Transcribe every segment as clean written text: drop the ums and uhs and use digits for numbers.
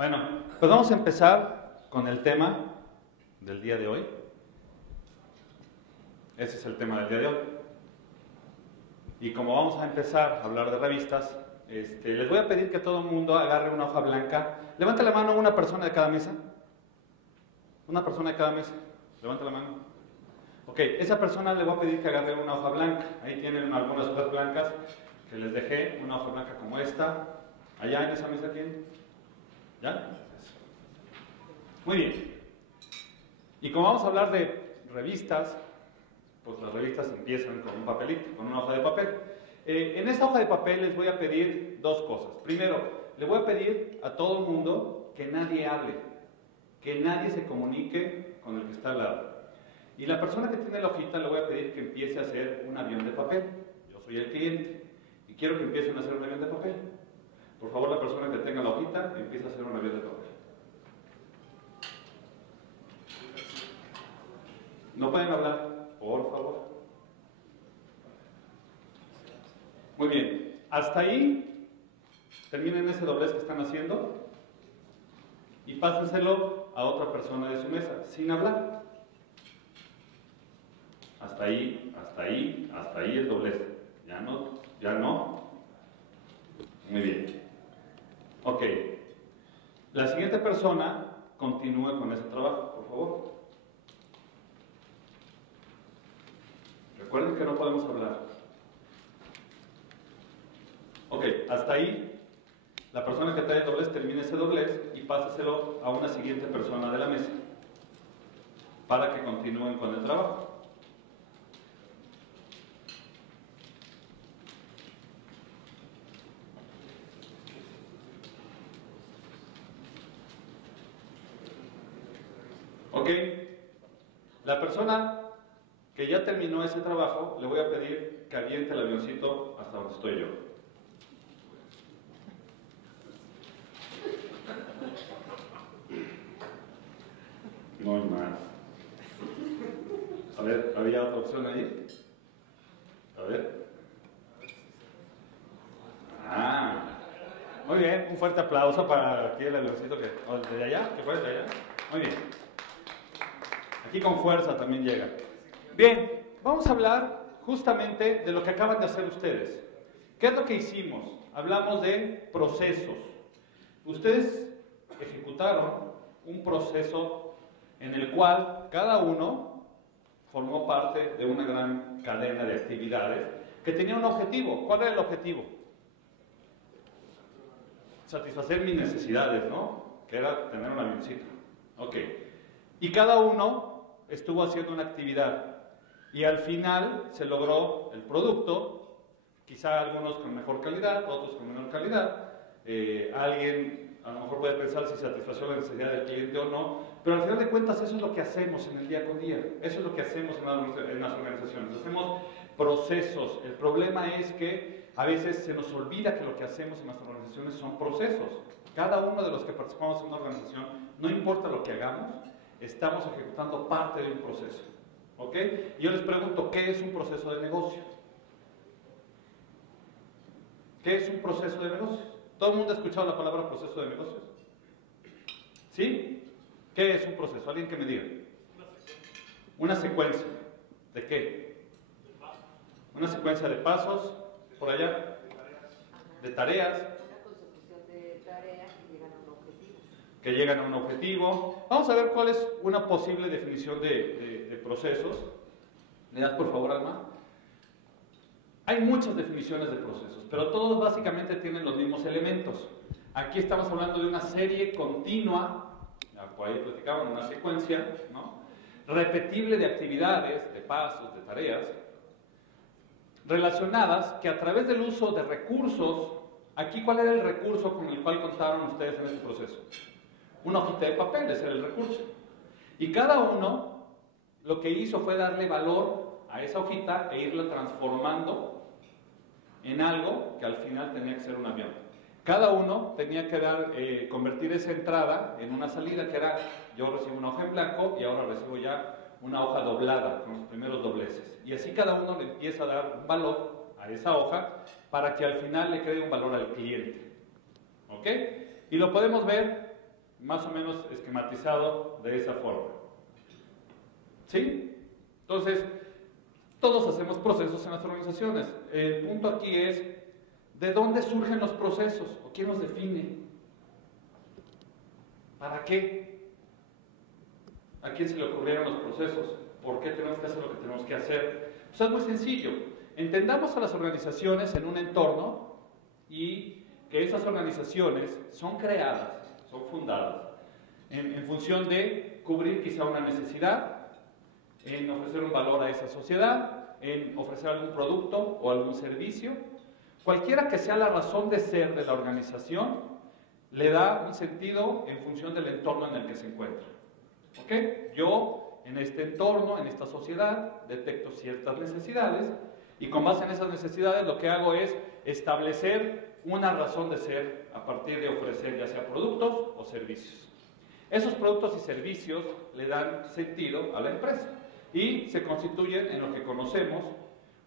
Bueno, pues vamos a empezar con el tema del día de hoy. Ese es el tema del día de hoy. Y como vamos a empezar a hablar de revistas, les voy a pedir que todo el mundo agarre una hoja blanca. Levante la mano una persona de cada mesa. Una persona de cada mesa. Levante la mano. Ok, esa persona le voy a pedir que agarre una hoja blanca. Ahí tienen algunas hojas blancas que les dejé. Una hoja blanca como esta. Allá en esa mesa tienen. ¿Ya? Muy bien. Y como vamos a hablar de revistas, pues las revistas empiezan con un papelito, con una hoja de papel. En esta hoja de papel les voy a pedir dos cosas. Primero, le voy a pedir a todo el mundo que nadie hable, que nadie se comunique con el que está al lado. Y la persona que tiene la hojita le voy a pedir que empiece a hacer un avión de papel. Yo soy el cliente y quiero que empiecen a hacer un avión de papel. Por favor, la persona que tenga la hojita empieza a hacer un avión de papel. No pueden hablar, por favor. Muy bien, hasta ahí terminen ese doblez que están haciendo y pásenselo a otra persona de su mesa, sin hablar. Hasta ahí, hasta ahí, hasta ahí el doblez. Ya no, ya no. Muy bien. Ok. La siguiente persona continúe con ese trabajo, por favor. Recuerden que no podemos hablar. Ok, hasta ahí, la persona que trae el doblez termine ese doblez y páseselo a una siguiente persona de la mesa para que continúen con el trabajo. Ok, la persona que ya terminó ese trabajo, le voy a pedir que aviente el avioncito hasta donde estoy yo. No hay más. A ver, ¿había otra opción ahí? A ver. Ah, muy bien, un fuerte aplauso para aquí el avioncito que... ¿De allá? ¿Que fue de allá? Muy bien. Aquí con fuerza también llega. Bien, vamos a hablar justamente de lo que acaban de hacer ustedes. ¿Qué es lo que hicimos? Hablamos de procesos. Ustedes ejecutaron un proceso en el cual cada uno formó parte de una gran cadena de actividades que tenía un objetivo. ¿Cuál era el objetivo? Satisfacer mis necesidades, ¿no? Que era tener un avioncito. Ok. Y cada uno estuvo haciendo una actividad. Y al final se logró el producto, quizá algunos con mejor calidad, otros con menor calidad. Alguien a lo mejor puede pensar si satisfació la necesidad del cliente o no, pero al final de cuentas eso es lo que hacemos en el día con día, eso es lo que hacemos en las organizaciones, hacemos procesos. El problema es que a veces se nos olvida que lo que hacemos en las organizaciones son procesos. Cada uno de los que participamos en una organización, no importa lo que hagamos, estamos ejecutando parte de un proceso. ¿Ok? Y yo les pregunto, ¿qué es un proceso de negocio? ¿Qué es un proceso de negocio? ¿Todo el mundo ha escuchado la palabra proceso de negocios? ¿Sí? ¿Qué es un proceso? ¿Alguien que me diga? Una secuencia. ¿De qué? Una secuencia de pasos, por allá. De tareas. Una consecución de tareas que llegan a un objetivo. Que llegan a un objetivo. Vamos a ver cuál es una posible definición de procesos. ¿Me das por favor, Alma? Hay muchas definiciones de procesos, pero todos básicamente tienen los mismos elementos. Aquí estamos hablando de una serie continua, por ahí platicaban, una secuencia, ¿no? Repetible de actividades, de pasos, de tareas, relacionadas que a través del uso de recursos, aquí ¿cuál era el recurso con el cual contaron ustedes en este proceso? Una hojita de papel, ese era el recurso. Y cada uno lo que hizo fue darle valor a esa hojita e irla transformando en algo que al final tenía que ser un avión. Cada uno tenía que convertir esa entrada en una salida, que era, yo recibo una hoja en blanco y ahora recibo ya una hoja doblada, con los primeros dobleces. Y así cada uno le empieza a dar un valor a esa hoja para que al final le quede un valor al cliente. ¿Ok? Y lo podemos ver más o menos esquematizado de esa forma. ¿Sí? Entonces, todos hacemos procesos en las organizaciones. El punto aquí es, ¿de dónde surgen los procesos? ¿O quién los define? ¿Para qué? ¿A quién se le ocurrieron los procesos? ¿Por qué tenemos que hacer lo que tenemos que hacer? Pues es muy sencillo. Entendamos a las organizaciones en un entorno y que esas organizaciones son creadas, son fundadas, en función de cubrir quizá una necesidad, en ofrecer un valor a esa sociedad, en ofrecer algún producto o algún servicio. Cualquiera que sea la razón de ser de la organización, le da un sentido en función del entorno en el que se encuentra. ¿Ok? Yo, en este entorno, en esta sociedad, detecto ciertas necesidades y con base en esas necesidades lo que hago es establecer una razón de ser a partir de ofrecer ya sea productos o servicios. Esos productos y servicios le dan sentido a la empresa y se constituyen en lo que conocemos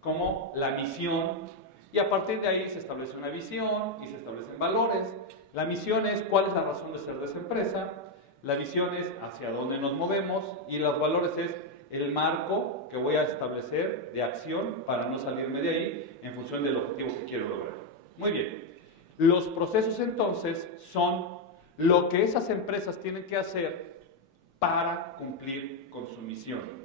como la misión, y a partir de ahí se establece una visión y se establecen valores. La misión es cuál es la razón de ser de esa empresa, la visión es hacia dónde nos movemos y los valores es el marco que voy a establecer de acción para no salirme de ahí en función del objetivo que quiero lograr. Muy bien, los procesos entonces son lo que esas empresas tienen que hacer para cumplir con su misión.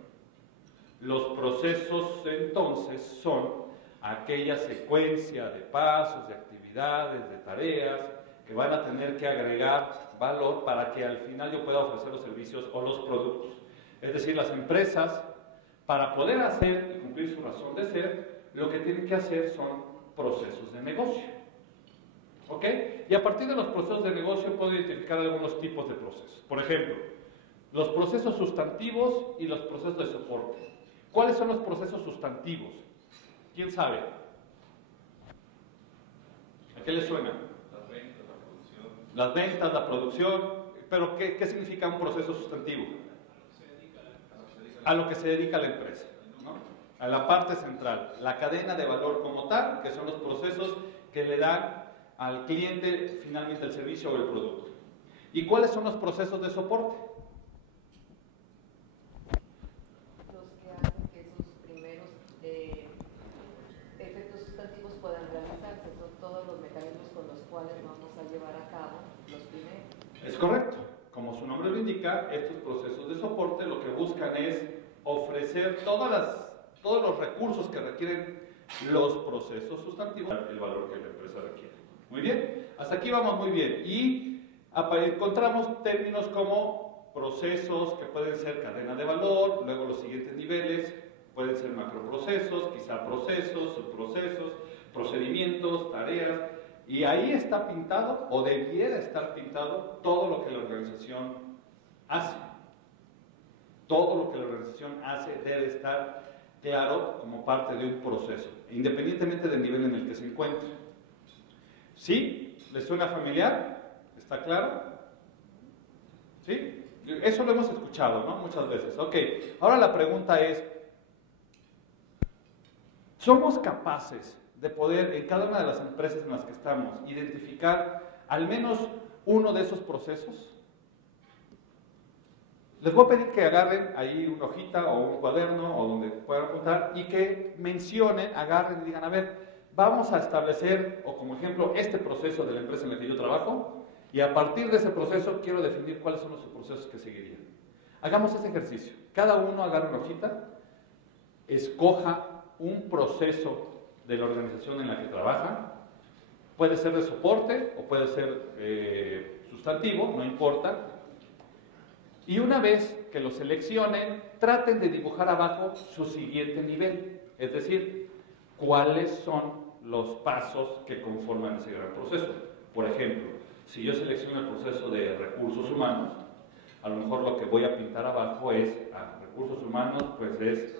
Los procesos entonces son aquella secuencia de pasos, de actividades, de tareas que van a tener que agregar valor para que al final yo pueda ofrecer los servicios o los productos. Es decir, las empresas, para poder hacer y cumplir su razón de ser, lo que tienen que hacer son procesos de negocio. ¿Ok? Y a partir de los procesos de negocio puedo identificar algunos tipos de procesos. Por ejemplo, los procesos sustantivos y los procesos de soporte. ¿Cuáles son los procesos sustantivos? ¿Quién sabe? ¿A qué le suena? Las ventas, la producción. Las ventas, la producción. ¿Pero qué significa un proceso sustantivo? A lo que se dedica la empresa, ¿no? A la parte central, la cadena de valor como tal, que son los procesos que le dan al cliente finalmente el servicio o el producto. ¿Y cuáles son los procesos de soporte? Los que hacen que esos primeros efectos sustantivos puedan realizarse, son todos los mecanismos con los cuales vamos a llevar a cabo los primeros. Es correcto. Como su nombre lo indica, estos procesos de soporte lo que buscan es ofrecer todos los recursos que requieren los procesos sustantivos, el valor que la empresa requiere. Muy bien, hasta aquí vamos muy bien. Y encontramos términos como procesos que pueden ser cadena de valor, luego los siguientes niveles pueden ser macroprocesos, quizá procesos, subprocesos, procedimientos, tareas. Y ahí está pintado, o debiera estar pintado, todo lo que la organización hace. Todo lo que la organización hace debe estar claro como parte de un proceso, independientemente del nivel en el que se encuentre. ¿Sí? ¿Les suena familiar? ¿Está claro? ¿Sí? Eso lo hemos escuchado, ¿no? Muchas veces. Ok, ahora la pregunta es, ¿somos capaces de poder, en cada una de las empresas en las que estamos, identificar al menos uno de esos procesos? Les voy a pedir que agarren ahí una hojita o un cuaderno o donde puedan apuntar y que mencionen, agarren y digan, a ver, vamos a establecer, o como ejemplo, este proceso de la empresa en la que yo trabajo, y a partir de ese proceso quiero definir cuáles son los procesos que seguirían. Hagamos ese ejercicio. Cada uno agarre una hojita, escoja un proceso de la organización en la que trabaja, puede ser de soporte o puede ser sustantivo, no importa. Y una vez que lo seleccionen, traten de dibujar abajo su siguiente nivel, es decir, cuáles son los pasos que conforman ese gran proceso. Por ejemplo, si yo selecciono el proceso de recursos humanos, a lo mejor lo que voy a pintar abajo es recursos humanos, pues es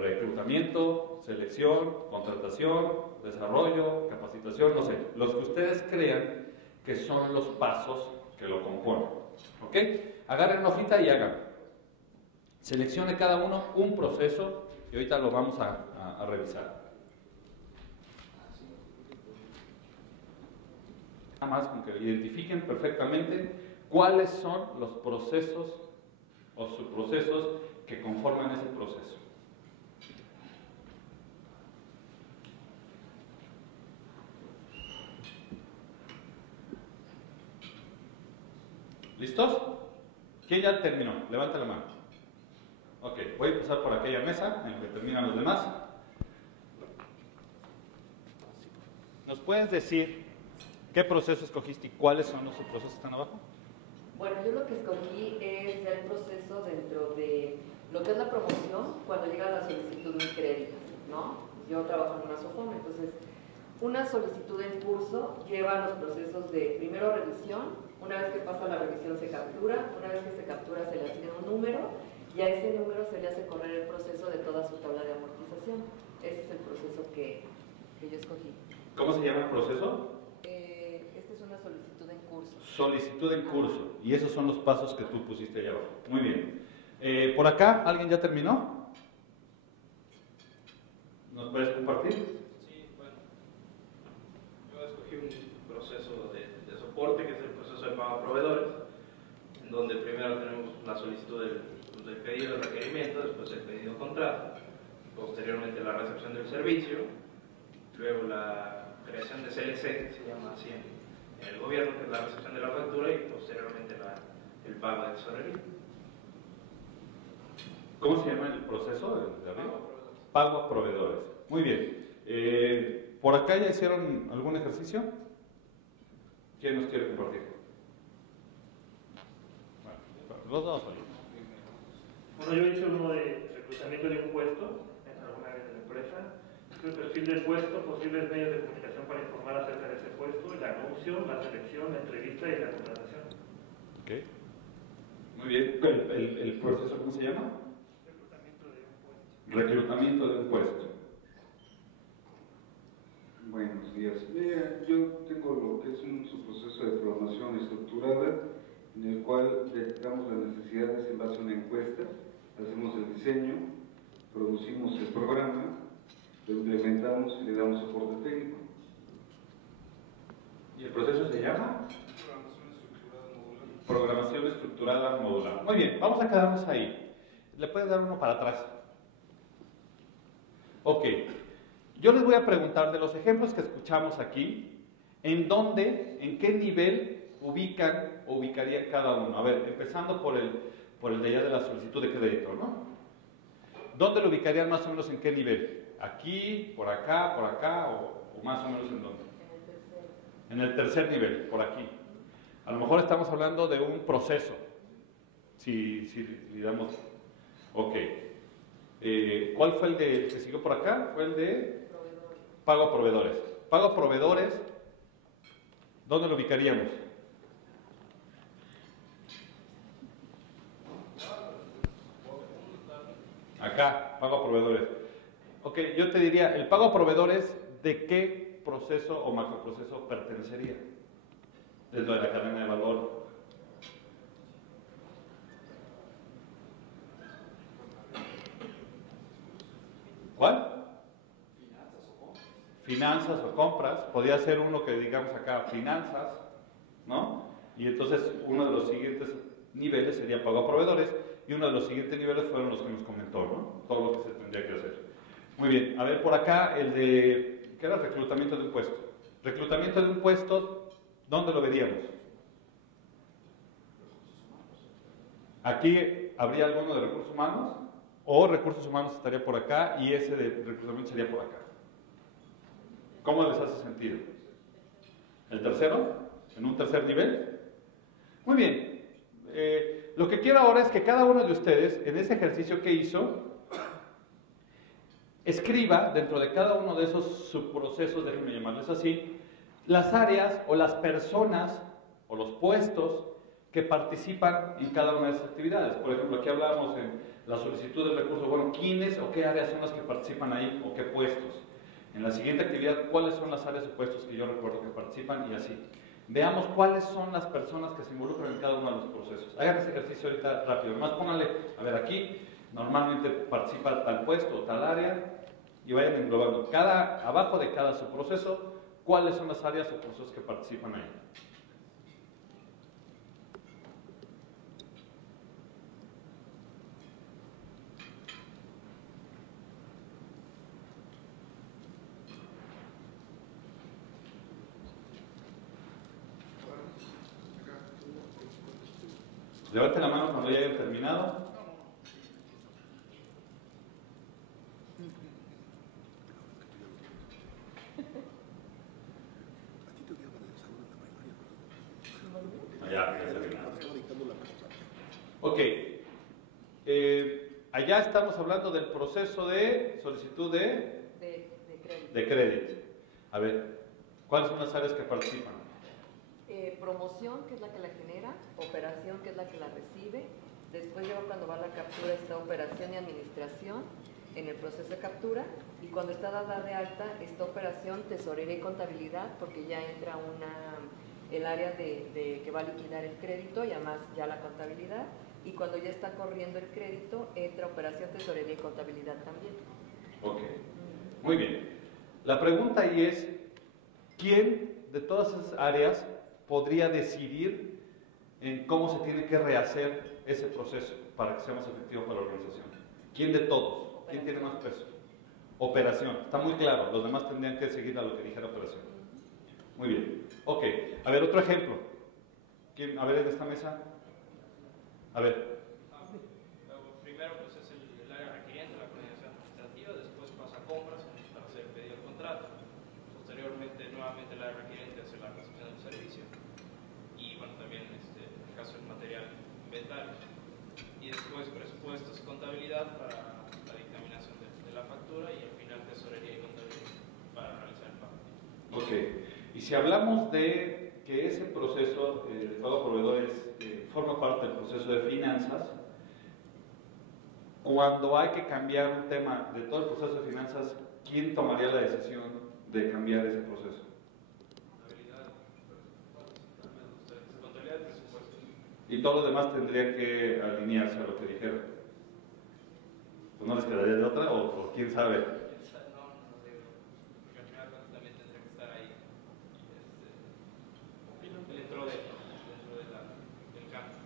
reclutamiento, selección, contratación, desarrollo, capacitación, no sé, los que ustedes crean que son los pasos que lo componen. ¿Ok? Agarren una hojita y hagan. Seleccione cada uno un proceso y ahorita lo vamos a revisar. Nada más con que identifiquen perfectamente ¿Cuáles son los procesos o subprocesos que conforman ese proceso? ¿Listos? ¿Quién ya terminó? Levanta la mano. Ok, voy a empezar por aquella mesa en la que terminan los demás. ¿Nos puedes decir qué proceso escogiste y cuáles son los subprocesos que están abajo? Bueno, yo lo que escogí es ya el proceso dentro de lo que es la promoción cuando llega la solicitud de un crédito, ¿no? Yo trabajo en una SOFOM, entonces una solicitud en curso lleva los procesos de primero revisión, una vez que pasa la revisión se captura, una vez que se captura se le asigna un número y a ese número se le hace correr el proceso de toda su tabla de amortización. Ese es el proceso que yo escogí. ¿Cómo se llama el proceso? Esta es una solicitud en curso. Solicitud en curso. Y esos son los pasos que tú pusiste allá abajo. Muy bien. ¿Por acá alguien ya terminó? ¿Nos puedes compartir? Sí, bueno. Yo escogí un proceso de soporte, que es el proceso de pago a proveedores, en donde primero tenemos la solicitud del pedido de requerimiento, después el pedido de contrato, posteriormente la recepción del servicio, luego la creación de CLC, que se llama así en el gobierno, que es la recepción de la factura, y posteriormente el pago de tesorería. ¿Cómo se llama el proceso de arriba? Pago a proveedores. Muy bien. ¿Por acá ya hicieron algún ejercicio? ¿Quién nos quiere compartir? Bueno, los dos. Bueno, yo hice uno de reclutamiento de un puesto en alguna área de la empresa. El perfil del puesto, posibles medios de comunicación para informar acerca de ese puesto, el anuncio, la selección, la entrevista y la contratación. Ok. Muy bien. ¿El proceso cómo se llama? Reclutamiento de un puesto. Reclutamiento de un puesto. Buenos días. Yo tengo lo que es un subproceso de programación estructurada, en el cual detectamos las necesidades en base a una encuesta, hacemos el diseño, producimos el programa, lo implementamos y le damos soporte técnico. ¿Y el proceso se llama? Programación estructurada modular. Muy bien, vamos a quedarnos ahí. ¿Le puedes dar uno para atrás? Ok. Yo les voy a preguntar de los ejemplos que escuchamos aquí, ¿en dónde, en qué nivel ubican o ubicarían cada uno? A ver, empezando por el de allá de la solicitud de crédito, ¿no? ¿Dónde lo ubicarían más o menos en qué nivel? ¿Aquí, por acá o más o menos en dónde? En el tercer nivel, por aquí. A lo mejor estamos hablando de un proceso. Si digamos, ok. ¿Cuál fue el que siguió por acá? Fue el de pago a proveedores. Pago a proveedores, ¿dónde lo ubicaríamos? Acá, pago a proveedores. Ok, yo te diría, el pago a proveedores, ¿de qué proceso o macroproceso pertenecería? Dentro de la cadena de valor. ¿Cuál? Finanzas o compras. Podría ser uno que digamos acá, finanzas, ¿no? Y entonces uno de los siguientes niveles sería pago a proveedores y uno de los siguientes niveles fueron los que nos comentó, ¿no? Todo lo que se tendría que hacer. Muy bien, a ver por acá el de, ¿qué era? Reclutamiento de un puesto. Reclutamiento de un puesto, ¿dónde lo veríamos? Aquí habría alguno de recursos humanos, o recursos humanos estaría por acá y ese de reclutamiento sería por acá. ¿Cómo les hace sentido? ¿El tercero? ¿En un tercer nivel? Muy bien. Lo que quiero ahora es que cada uno de ustedes, en ese ejercicio que hizo, escriba dentro de cada uno de esos subprocesos, déjenme llamarles así, las áreas o las personas o los puestos que participan en cada una de esas actividades. Por ejemplo, aquí hablábamos en la solicitud de recursos, bueno, ¿quiénes o qué áreas son las que participan ahí o qué puestos? En la siguiente actividad, ¿cuáles son las áreas o puestos que yo recuerdo que participan? Y así. Veamos cuáles son las personas que se involucran en cada uno de los procesos. Hagan ese ejercicio ahorita rápido. Nomás pónganle, a ver, aquí normalmente participa tal puesto o tal área y vayan englobando abajo de cada subproceso, cuáles son las áreas o procesos que participan ahí. Levanten la mano cuando ya hayan terminado. Ya terminado. Ok. Allá estamos hablando del proceso de solicitud de crédito. A ver, ¿cuáles son las áreas que participan? Promoción, que es la que la genera, operación, que es la que la recibe. Después luego cuando va la captura está operación y administración en el proceso de captura, y cuando está dada de alta está operación, tesorería y contabilidad, porque ya entra el área de que va a liquidar el crédito y además ya la contabilidad, y cuando ya está corriendo el crédito entra operación, tesorería y contabilidad también. Ok, muy bien. La pregunta ahí es, ¿quién de todas esas áreas podría decidir en cómo se tiene que rehacer ese proceso para que sea más efectivo para la organización? ¿Quién de todos? ¿Quién tiene más peso? Operación, está muy claro, los demás tendrían que seguir a lo que dijera operación. Muy bien, ok. A ver, otro ejemplo. ¿Quién? A ver, de esta mesa. A ver. Primero pues es el área requiriente, la coordinación administrativa, después pasa a compras para hacer el pedido del contrato, posteriormente nuevamente el área requiriente hace la recepción del servicio y bueno también en el caso del material inventario, y después presupuestos y contabilidad para la dictaminación de la factura y al final tesorería y contabilidad para realizar el pago. Ok, y si hablamos de que ese proceso de pago a proveedores forma parte del proceso de finanzas, cuando hay que cambiar un tema de todo el proceso de finanzas, ¿quién tomaría la decisión de cambiar ese proceso? Contabilidad y presupuesto. Y todos los demás tendrían que alinearse a lo que dijeron. Pues no les quedaría de otra, o quién sabe. No digo, porque al final también tendría que estar ahí dentro del campo.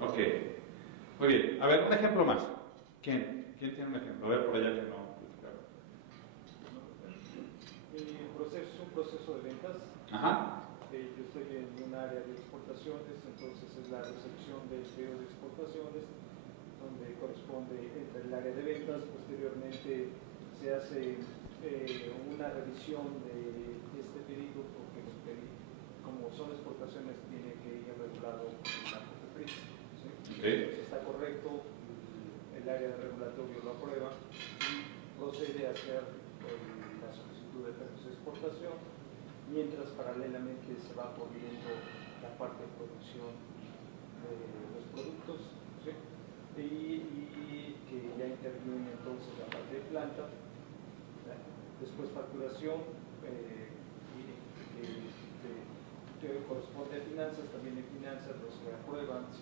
Ok, muy bien. A ver, un ejemplo más. ¿Quién tiene un ejemplo? A ver, por allá que no. Mi proceso es un proceso de ventas. Ajá. Yo estoy en un área de exportaciones, entonces es la recepción del pedido de exportaciones, donde corresponde entre el área de ventas. Posteriormente se hace una revisión de este pedido, porque como son exportaciones tiene que ir regulado en la COFEPRIS. ¿Sí? Okay. Entonces está correcto, el área de regulatorio lo aprueba y procede a hacer la solicitud de permiso de exportación, mientras paralelamente se va corriendo la parte de producción de los productos, ¿sí? y que ya interviene entonces la parte de planta, ¿sí? Después facturación, que corresponde a finanzas, también en finanzas los que aprueban si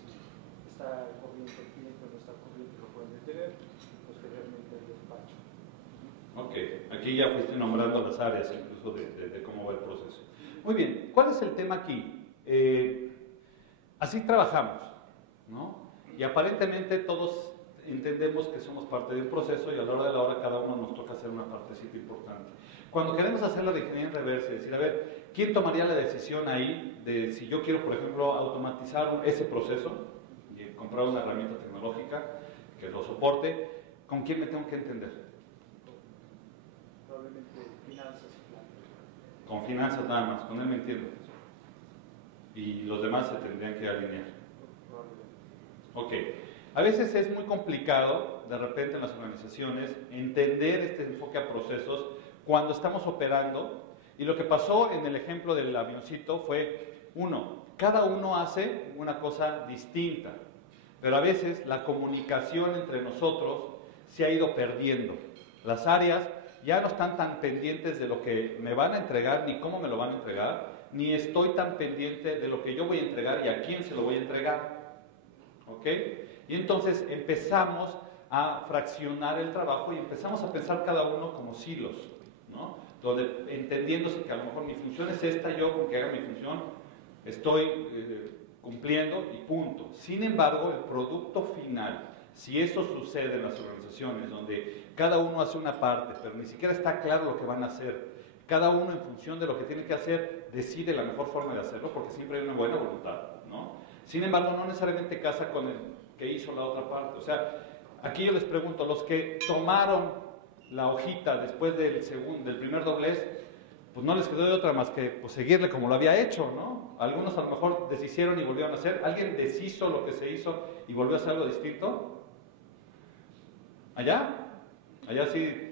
está corriente el cliente o no está corriente lo pueden detener, posteriormente el despacho. Ok, aquí ya fuiste nombrando las áreas incluso de cómo va el proceso. Muy bien, ¿cuál es el tema aquí? Así trabajamos, ¿no? Y aparentemente todos entendemos que somos parte de un proceso y a la hora de la hora cada uno nos toca hacer una partecita importante. Cuando queremos hacer la ingeniería en reversa y decir, a ver, ¿quién tomaría la decisión ahí de si yo quiero, por ejemplo, automatizar ese proceso y comprar una herramienta tecnológica que lo soporte? ¿Con quién me tengo que entender? Probablemente finanzas y planta. Con finanzas nada más, con él me entiendo. Y los demás se tendrían que alinear. Ok. A veces es muy complicado, de repente en las organizaciones, entender este enfoque a procesos cuando estamos operando. Y lo que pasó en el ejemplo del avioncito fue, cada uno hace una cosa distinta. Pero a veces la comunicación entre nosotros se ha ido perdiendo. Las áreas ya no están tan pendientes de lo que me van a entregar, ni cómo me lo van a entregar, ni estoy tan pendiente de lo que yo voy a entregar y a quién se lo voy a entregar. ¿Ok? Y entonces empezamos a fraccionar el trabajo y empezamos a pensar cada uno como silos, ¿no? Donde entendiéndose que a lo mejor mi función es esta, yo con que haga mi función estoy cumpliendo y punto. Sin embargo, el producto final, si eso sucede en las organizaciones, donde cada uno hace una parte, pero ni siquiera está claro lo que van a hacer, cada uno en función de lo que tiene que hacer decide la mejor forma de hacerlo, porque siempre hay una buena voluntad, ¿no? Sin embargo, no necesariamente casa con el que hizo la otra parte. O sea, aquí yo les pregunto, los que tomaron la hojita después del primer doblez, pues no les quedó de otra más que pues, seguirle como lo había hecho, ¿no? Algunos a lo mejor deshicieron y volvieron a hacer. ¿Alguien deshizo lo que se hizo y volvió a hacer algo distinto? ¿Allá? Allá sí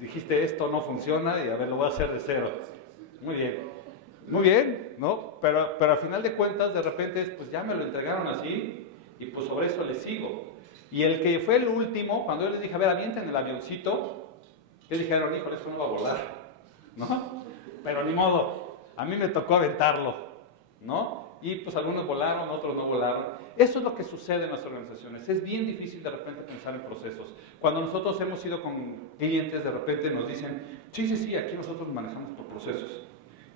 dijiste esto no funciona y a ver, lo voy a hacer de cero. Muy bien, ¿no? Pero al final de cuentas, de repente, pues ya me lo entregaron así y pues sobre eso les sigo. Y el que fue el último, cuando yo les dije, a ver, avienten el avioncito, que dijeron, híjole, eso no va a volar, ¿no? Pero ni modo, a mí me tocó aventarlo, ¿no? Y pues algunos volaron, otros no volaron. Eso es lo que sucede en las organizaciones. Es bien difícil de repente pensar en procesos. Cuando nosotros hemos ido con clientes, de repente nos dicen, sí, aquí nosotros manejamos por procesos.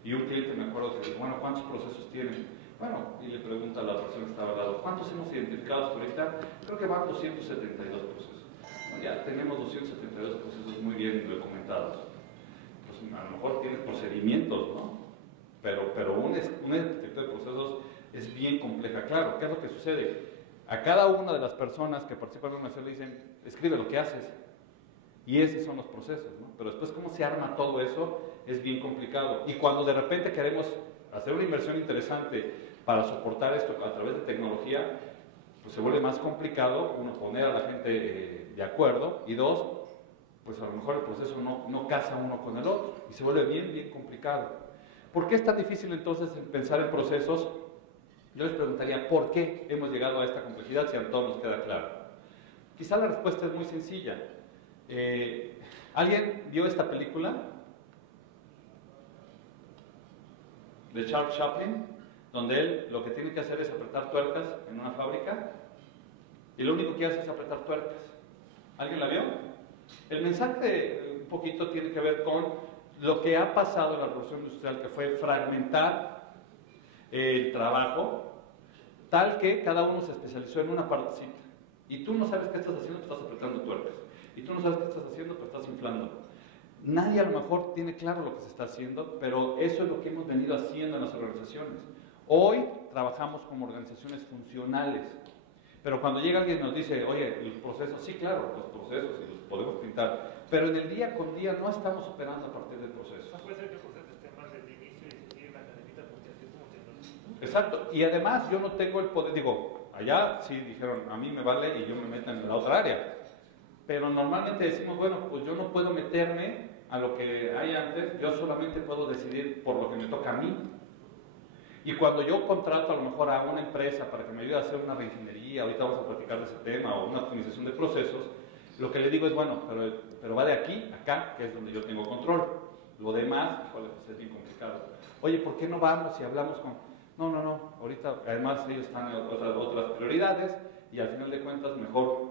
Y un cliente me acuerdo que dijo, bueno, ¿cuántos procesos tienen? Bueno, y le pregunta a la persona que estaba al lado, ¿cuántos hemos identificado hasta ahorita? Creo que van 272 procesos. Bueno, ya tenemos 272 procesos muy bien documentados. Pues a lo mejor tienes procedimientos, ¿no? Pero un detector de procesos es bien compleja. Claro, ¿qué es lo que sucede? A cada una de las personas que participan en una organización le dicen, escribe lo que haces. Y esos son los procesos, ¿no? Pero después, ¿cómo se arma todo eso? Es bien complicado. Y cuando de repente queremos hacer una inversión interesante para soportar esto a través de tecnología, pues se vuelve más complicado, uno, poner a la gente de acuerdo, y dos, pues a lo mejor el proceso no casa uno con el otro, y se vuelve bien complicado. ¿Por qué es tan difícil entonces pensar en procesos? Yo les preguntaría, ¿por qué hemos llegado a esta complejidad si a todos nos queda claro? Quizá la respuesta es muy sencilla. ¿Alguien vio esta película? De Charles Chaplin, donde él lo que tiene que hacer es apretar tuercas en una fábrica y lo único que hace es apretar tuercas. ¿Alguien la vio? El mensaje un poquito tiene que ver con lo que ha pasado en la revolución industrial, que fue fragmentar el trabajo tal que cada uno se especializó en una partecita y tú no sabes qué estás haciendo, pues estás apretando tuercas, y tú no sabes qué estás haciendo, pues estás inflando. Nadie a lo mejor tiene claro lo que se está haciendo, pero eso es lo que hemos venido haciendo en las organizaciones. Hoy trabajamos como organizaciones funcionales, pero cuando llega alguien y nos dice, oye, los procesos, sí, claro, los procesos, y los podemos pintar, pero en el día con día no estamos operando a partir del proceso. No puede ser que el proceso esté más desde el inicio y seguir la cadenita porque así es como se. Exacto, y además yo no tengo el poder, digo, allá sí dijeron, a mí me vale y yo me meto en la otra área, pero normalmente decimos, bueno, pues yo no puedo meterme a lo que hay antes, yo solamente puedo decidir por lo que me toca a mí. Y cuando yo contrato a lo mejor a una empresa para que me ayude a hacer una reingeniería, ahorita vamos a platicar de ese tema, o una optimización de procesos, lo que le digo es, bueno, pero va de aquí a acá, que es donde yo tengo control. Lo demás, híjole, pues es bien complicado. Oye, ¿por qué no vamos y hablamos con...? No, ahorita además ellos están en otras prioridades y al final de cuentas mejor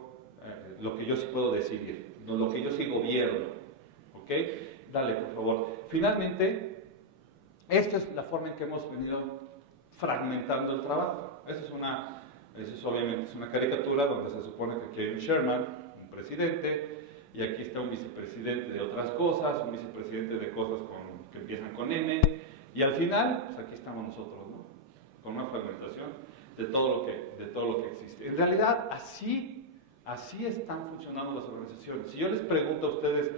lo que yo sí puedo decidir, lo que yo sí gobierno. ¿Ok? Dale, por favor. Finalmente, esta es la forma en que hemos venido fragmentando el trabajo. Eso es obviamente una caricatura donde se supone que aquí hay un chairman, un presidente, y aquí está un vicepresidente de otras cosas, un vicepresidente de cosas que empiezan con N, y al final, pues aquí estamos nosotros, ¿no? Con una fragmentación de todo lo que existe. En realidad, así están funcionando las organizaciones. Si yo les pregunto a ustedes,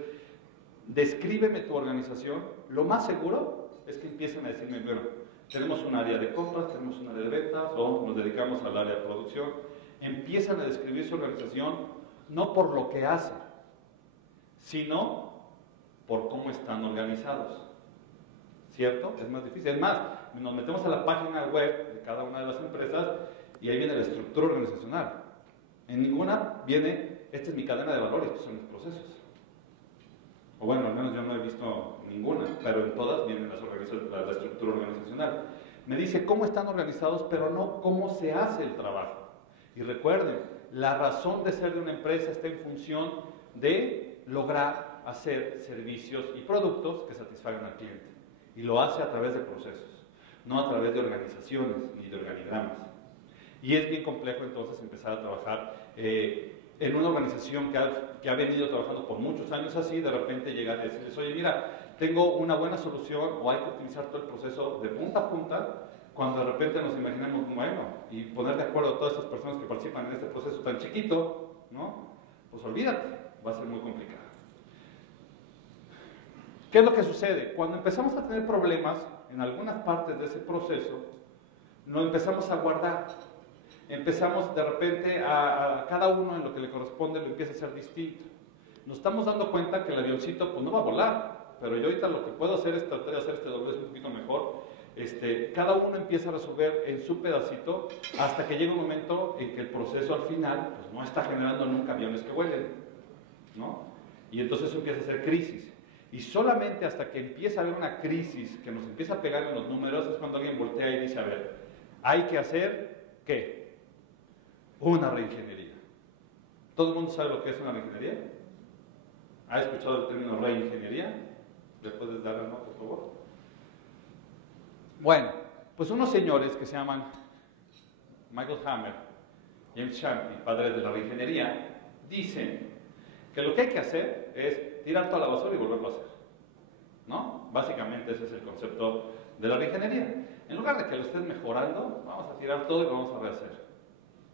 descríbeme tu organización, lo más seguro es que empiecen a decirme, bueno, tenemos un área de compras, tenemos un área de ventas, o nos dedicamos al área de producción. Empiezan a describir su organización no por lo que hacen, sino por cómo están organizados. ¿Cierto? Es más difícil. Es más, nos metemos a la página web de cada una de las empresas y ahí viene la estructura organizacional. En ninguna viene, esta es mi cadena de valores, que son los procesos. O bueno, al menos yo no he visto ninguna, pero en todas viene la estructura organizacional. Me dice cómo están organizados, pero no cómo se hace el trabajo. Y recuerden, la razón de ser de una empresa está en función de lograr hacer servicios y productos que satisfagan al cliente. Y lo hace a través de procesos, no a través de organizaciones ni de organigramas. Y es bien complejo entonces empezar a trabajar en una organización que ha venido trabajando por muchos años así, de repente llegar y decirles, oye, mira, tengo una buena solución o hay que optimizar todo el proceso de punta a punta, cuando de repente nos imaginamos, bueno, y poner de acuerdo a todas estas personas que participan en este proceso tan chiquito, ¿no? Pues olvídate, va a ser muy complicado. ¿Qué es lo que sucede? Cuando empezamos a tener problemas en algunas partes de ese proceso, no empezamos a guardar. Empezamos de repente a cada uno en lo que le corresponde lo empieza a hacer distinto. Nos estamos dando cuenta que el avioncito pues no va a volar, pero yo ahorita lo que puedo hacer es tratar de hacer este doblez un poquito mejor. Cada uno empieza a resolver en su pedacito hasta que llega un momento en que el proceso al final pues, no está generando nunca aviones que vuelen, ¿no? Y entonces eso empieza a ser crisis. Y solamente hasta que empieza a haber una crisis que nos empieza a pegar en los números es cuando alguien voltea y dice, a ver, hay que hacer, ¿qué? Una reingeniería. ¿Todo el mundo sabe lo que es una reingeniería? ¿Ha escuchado el término reingeniería? ¿Le puedes dar el nombre, por favor? Bueno, pues unos señores que se llaman Michael Hammer, James Shanti, padres de la reingeniería, dicen que lo que hay que hacer es tirar toda la basura y volverlo a hacer, ¿no? Básicamente ese es el concepto de la reingeniería. En lugar de que lo estés mejorando, vamos a tirar todo y lo vamos a rehacer,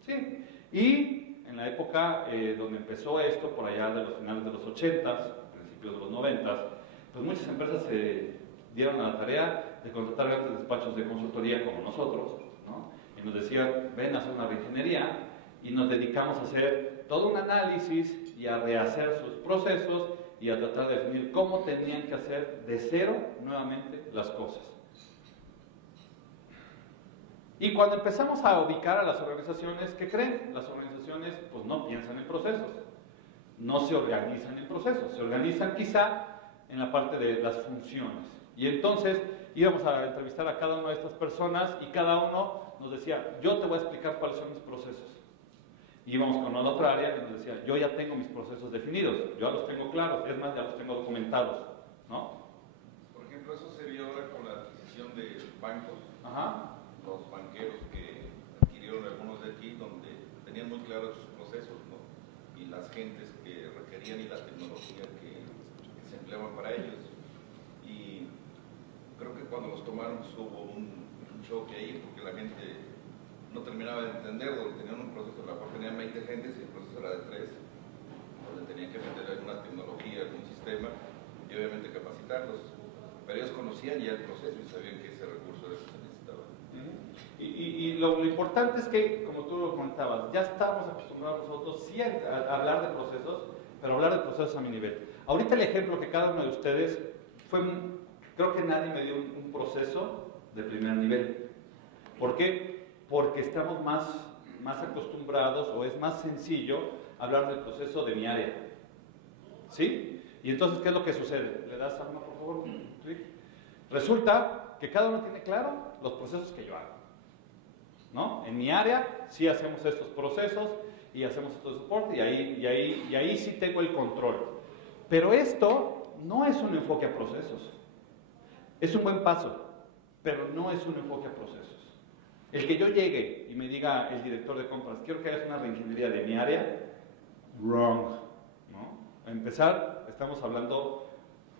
¿sí? Y en la época donde empezó esto, por allá de los finales de los 80s, principios de los 90s, pues muchas empresas se dieron a la tarea de contratar grandes despachos de consultoría como nosotros, ¿no? Y nos decían, ven a hacer una reingeniería, y nos dedicamos a hacer todo un análisis y a rehacer sus procesos y a tratar de definir cómo tenían que hacer de cero nuevamente las cosas. Y cuando empezamos a ubicar a las organizaciones, ¿qué creen? Las organizaciones pues no piensan en procesos, no se organizan en procesos, se organizan quizá en la parte de las funciones. Y entonces íbamos a entrevistar a cada una de estas personas y cada uno nos decía, yo te voy a explicar cuáles son mis procesos. Y íbamos con la otra área que nos decía, yo ya tengo mis procesos definidos, yo ya los tengo claros, es más, ya los tengo documentados, ¿no? Por ejemplo, eso se vio ahora con la adquisición de bancos. Ajá. Los banqueros que adquirieron algunos de aquí, donde tenían muy claros sus procesos, ¿no? Y las gentes que requerían y la tecnología que se empleaban para ellos. Y creo que cuando los tomaron pues, hubo un choque ahí, porque la gente no terminaba de entender, donde tenían un proceso, a lo mejor tenían 20 gentes y el proceso era de 3, donde tenían que meter alguna tecnología, algún sistema, y obviamente capacitarlos. Pero ellos conocían ya el proceso y sabían que ese recurso era el que se necesitaba. Y lo importante es que, como tú lo comentabas, ya estamos acostumbrados nosotros sí a hablar de procesos, pero hablar de procesos a mi nivel. Ahorita el ejemplo que cada uno de ustedes fue, creo que nadie me dio un proceso de primer nivel. ¿Por qué? Porque estamos más acostumbrados o es más sencillo hablar del proceso de mi área. ¿Sí? Y entonces, ¿qué es lo que sucede? ¿Le das algo, por favor, Rick? Resulta que cada uno tiene claro los procesos que yo hago, ¿no? En mi área sí hacemos estos procesos y hacemos estos soporte y ahí sí tengo el control. Pero esto no es un enfoque a procesos. Es un buen paso, pero no es un enfoque a procesos. El que yo llegue y me diga el director de compras, quiero que hagas una reingeniería de mi área, wrong, ¿no? A empezar, estamos hablando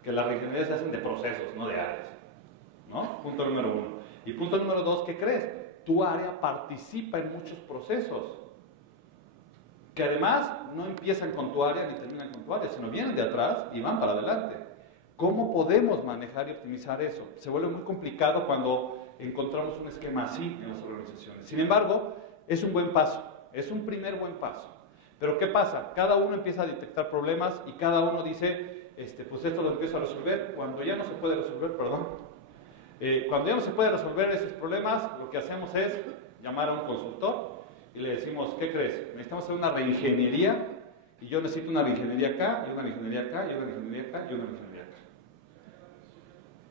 que las reingenierías se hacen de procesos, no de áreas, ¿no? Punto número 1. Y punto número 2, ¿qué crees? Tu área participa en muchos procesos, que además no empiezan con tu área ni terminan con tu área, sino vienen de atrás y van para adelante. ¿Cómo podemos manejar y optimizar eso? Se vuelve muy complicado cuando encontramos un esquema así en las organizaciones. Sin embargo, es un buen paso, es un primer buen paso. Pero ¿qué pasa? Cada uno empieza a detectar problemas y cada uno dice, pues esto lo empiezo a resolver. Cuando ya no se puede resolver, cuando ya no se puede resolver esos problemas, lo que hacemos es llamar a un consultor y le decimos, ¿qué crees? Necesitamos hacer una reingeniería y yo necesito una reingeniería acá, y una reingeniería acá, y una reingeniería acá, y una reingeniería acá.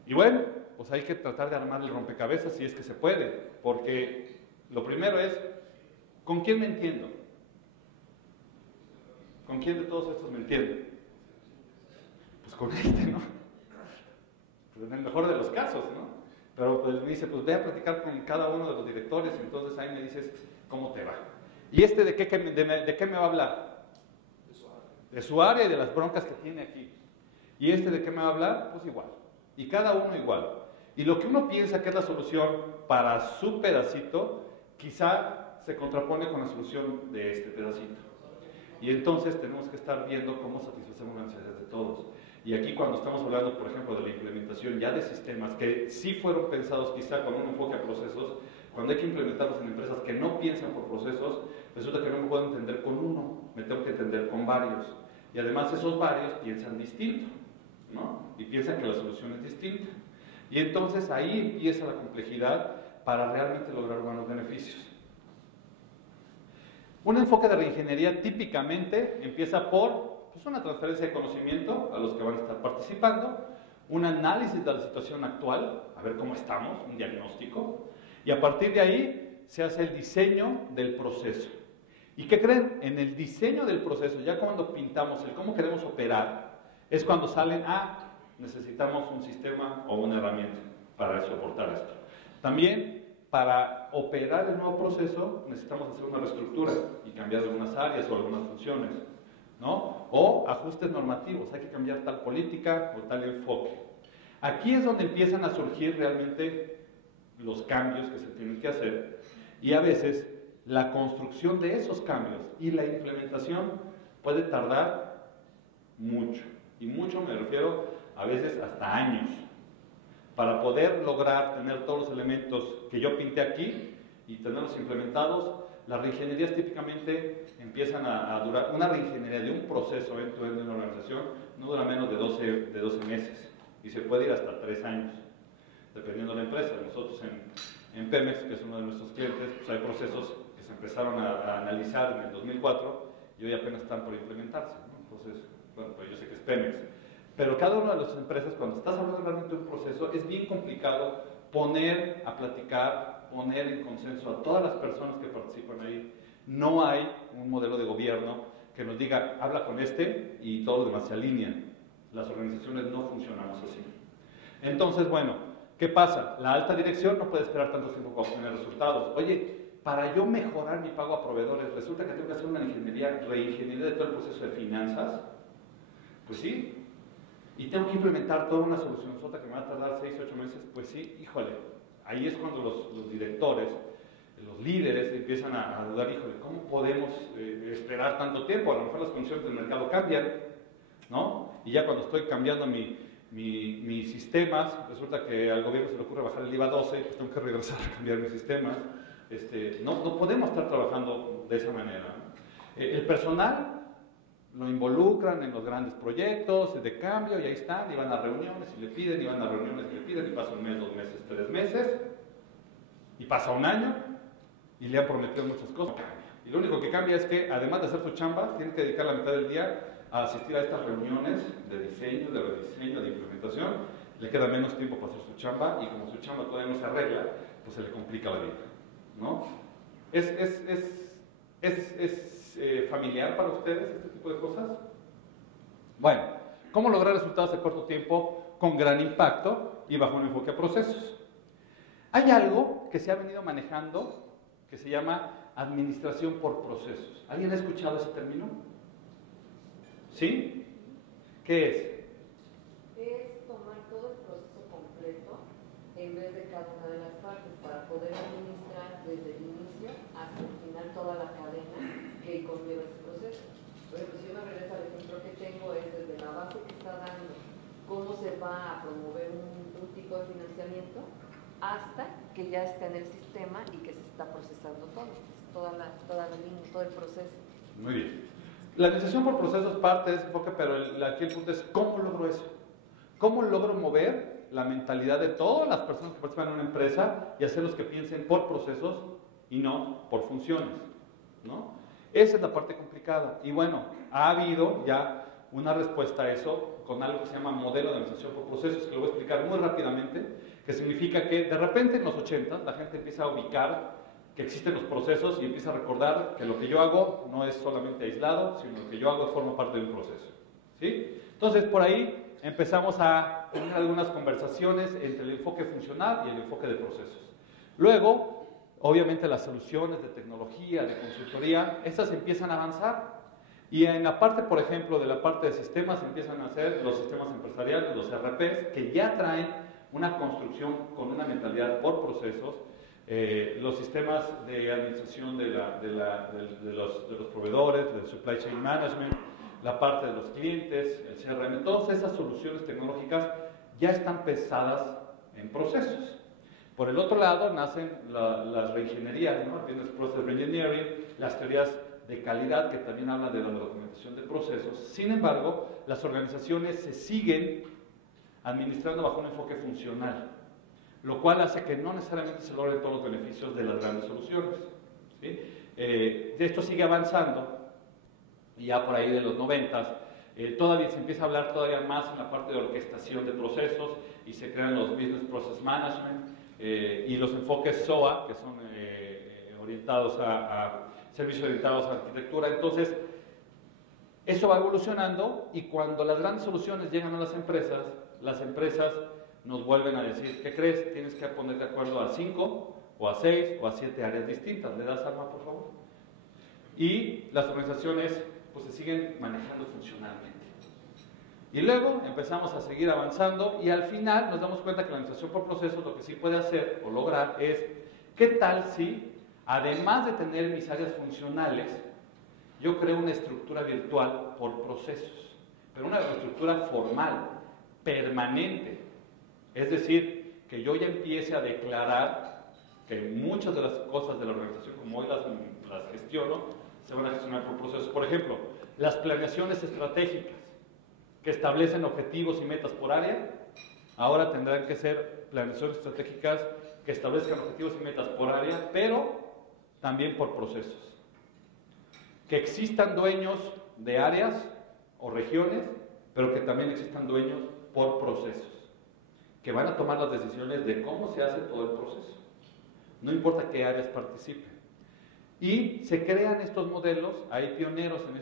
Y bueno, pues hay que tratar de armar el rompecabezas si es que se puede, porque lo primero es, ¿con quién me entiendo? ¿Con quién de todos estos me entiendo? Pues con ¿no? Pues en el mejor de los casos, ¿no? Pero pues me dice, pues ve a platicar con cada uno de los directores, y entonces ahí me dices cómo te va. ¿Y de qué me va a hablar? De su área y de las broncas que tiene aquí. ¿Y de qué me va a hablar? Pues igual. y cada uno igual. Y lo que uno piensa que es la solución para su pedacito, quizá se contrapone con la solución de este pedacito. Y entonces tenemos que estar viendo cómo satisfacemos las necesidades de todos. Y aquí cuando estamos hablando, por ejemplo, de la implementación ya de sistemas que sí fueron pensados quizá con un enfoque a procesos, cuando hay que implementarlos en empresas que no piensan por procesos, resulta que no me puedo entender con uno, me tengo que entender con varios. Y además esos varios piensan distinto, ¿no? Y piensan que la solución es distinta. Y entonces ahí empieza la complejidad para realmente lograr buenos beneficios. Un enfoque de reingeniería típicamente empieza por una transferencia de conocimiento a los que van a estar participando, un análisis de la situación actual, a ver cómo estamos, un diagnóstico, y a partir de ahí se hace el diseño del proceso. ¿Y qué creen? En el diseño del proceso, ya cuando pintamos el cómo queremos operar, es cuando salen, necesitamos un sistema o una herramienta para soportar esto. También, para operar el nuevo proceso, necesitamos hacer una reestructura y cambiar algunas áreas o algunas funciones, ¿no? O ajustes normativos, hay que cambiar tal política o tal enfoque. Aquí es donde empiezan a surgir realmente los cambios que se tienen que hacer, y a veces la construcción de esos cambios y la implementación puede tardar mucho, y mucho me refiero a veces hasta años, para poder lograr tener todos los elementos que yo pinté aquí y tenerlos implementados. Las reingenierías típicamente empiezan a durar, una reingeniería de un proceso en una organización no dura menos de 12 meses, y se puede ir hasta 3 años, dependiendo de la empresa. Nosotros en Pemex, que es uno de nuestros clientes, pues hay procesos que se empezaron a analizar en el 2004 y hoy apenas están por implementarse, ¿no? Entonces, bueno, pues yo sé que es Pemex. Pero cada una de las empresas, cuando estás hablando realmente de un proceso, es bien complicado poner a platicar, poner en consenso a todas las personas que participan ahí. No hay un modelo de gobierno que nos diga, habla con este y todos los demás se alinean. Las organizaciones no funcionamos así. Entonces, bueno, ¿qué pasa? La alta dirección no puede esperar tanto tiempo para obtener resultados. Oye, para yo mejorar mi pago a proveedores, resulta que tengo que hacer una reingeniería de todo el proceso de finanzas. Pues sí. Y tengo que implementar toda una solución que me va a tardar 6, 8 meses. Pues sí, híjole. Ahí es cuando los directores, los líderes empiezan a dudar, híjole, ¿cómo podemos esperar tanto tiempo? A lo mejor las condiciones del mercado cambian, ¿no? Y ya cuando estoy cambiando mis sistemas, resulta que al gobierno se le ocurre bajar el IVA 12, pues tengo que regresar a cambiar mis sistemas. No podemos estar trabajando de esa manera, ¿no? El personal lo involucran en los grandes proyectos de cambio y ahí están, y van a reuniones y le piden, y van a reuniones y le piden, y pasa un mes, 2 meses, 3 meses, y pasa un año, y le han prometido muchas cosas. Y lo único que cambia es que, además de hacer su chamba, tiene que dedicar la mitad del día a asistir a estas reuniones de diseño, de rediseño, de implementación. Le queda menos tiempo para hacer su chamba, y como su chamba todavía no se arregla, pues se le complica la vida, ¿no? ¿Es familiar para ustedes este tipo de cosas? Bueno, ¿cómo lograr resultados de corto tiempo con gran impacto y bajo un enfoque a procesos? Hay algo que se ha venido manejando que se llama administración por procesos. ¿Alguien ha escuchado ese término? ¿Sí? ¿Qué es? Es tomar todo el proceso completo en vez de cada una de las partes para poder administrar desde el inicio hasta el final toda la cadena que conlleva ese proceso. Por ejemplo, si yo me regreso al ejemplo que tengo, es desde la base que está dando, cómo se va a promover un tipo de financiamiento, hasta que ya está en el sistema y que se está procesando toda la línea, todo el proceso. Muy bien. La administración por procesos parte de ese enfoque, pero aquí el punto es, ¿cómo logro eso? ¿Cómo logro mover la mentalidad de todas las personas que participan en una empresa y hacerlos que piensen por procesos y no por funciones, ¿no? Esa es la parte complicada. Y bueno, ha habido ya una respuesta a eso con algo que se llama modelo de administración por procesos, que lo voy a explicar muy rápidamente, que significa que de repente en los 80 la gente empieza a ubicar que existen los procesos y empieza a recordar que lo que yo hago no es solamente aislado, sino lo que yo hago forma parte de un proceso, ¿sí? Entonces, por ahí empezamos a tener algunas conversaciones entre el enfoque funcional y el enfoque de procesos. Luego, obviamente las soluciones de tecnología, de consultoría, esas empiezan a avanzar. Y en la parte, por ejemplo, de la parte de sistemas, empiezan a hacer los sistemas empresariales, los RPs, que ya traen una construcción con una mentalidad por procesos, los sistemas de administración de los proveedores, del supply chain management, la parte de los clientes, el CRM, todas esas soluciones tecnológicas ya están pesadas en procesos. Por el otro lado, nacen las reingenierías, ¿no? Business Process Reengineering, las teorías de calidad, que también hablan de la documentación de procesos. Sin embargo, las organizaciones se siguen administrando bajo un enfoque funcional, lo cual hace que no necesariamente se logren todos los beneficios de las grandes soluciones, ¿sí? Esto sigue avanzando, y ya por ahí de los 90s, todavía se empieza a hablar todavía más en la parte de orquestación de procesos, y se crean los Business Process Management, y los enfoques SOA, que son orientados a servicios orientados a arquitectura. Entonces, eso va evolucionando, y cuando las grandes soluciones llegan a las empresas nos vuelven a decir, ¿qué crees? Tienes que poner de acuerdo a 5, o a 6, o a 7 áreas distintas. ¿Le das, Alma, por favor? Y las organizaciones pues se siguen manejando funcionalmente. Y luego empezamos a seguir avanzando, y al final nos damos cuenta que la administración por procesos lo que sí puede hacer o lograr es, ¿qué tal si, además de tener mis áreas funcionales, yo creo una estructura virtual por procesos? Pero una estructura formal, permanente. Es decir, que yo ya empiece a declarar que muchas de las cosas de la organización, como hoy las gestiono, se van a gestionar por procesos. Por ejemplo, las planeaciones estratégicas que establecen objetivos y metas por área, ahora tendrán que ser planeaciones estratégicas que establezcan objetivos y metas por área, pero también por procesos. Que existan dueños de áreas o regiones, pero que también existan dueños por procesos, que van a tomar las decisiones de cómo se hace todo el proceso, no importa qué áreas participen. Y se crean estos modelos, hay pioneros en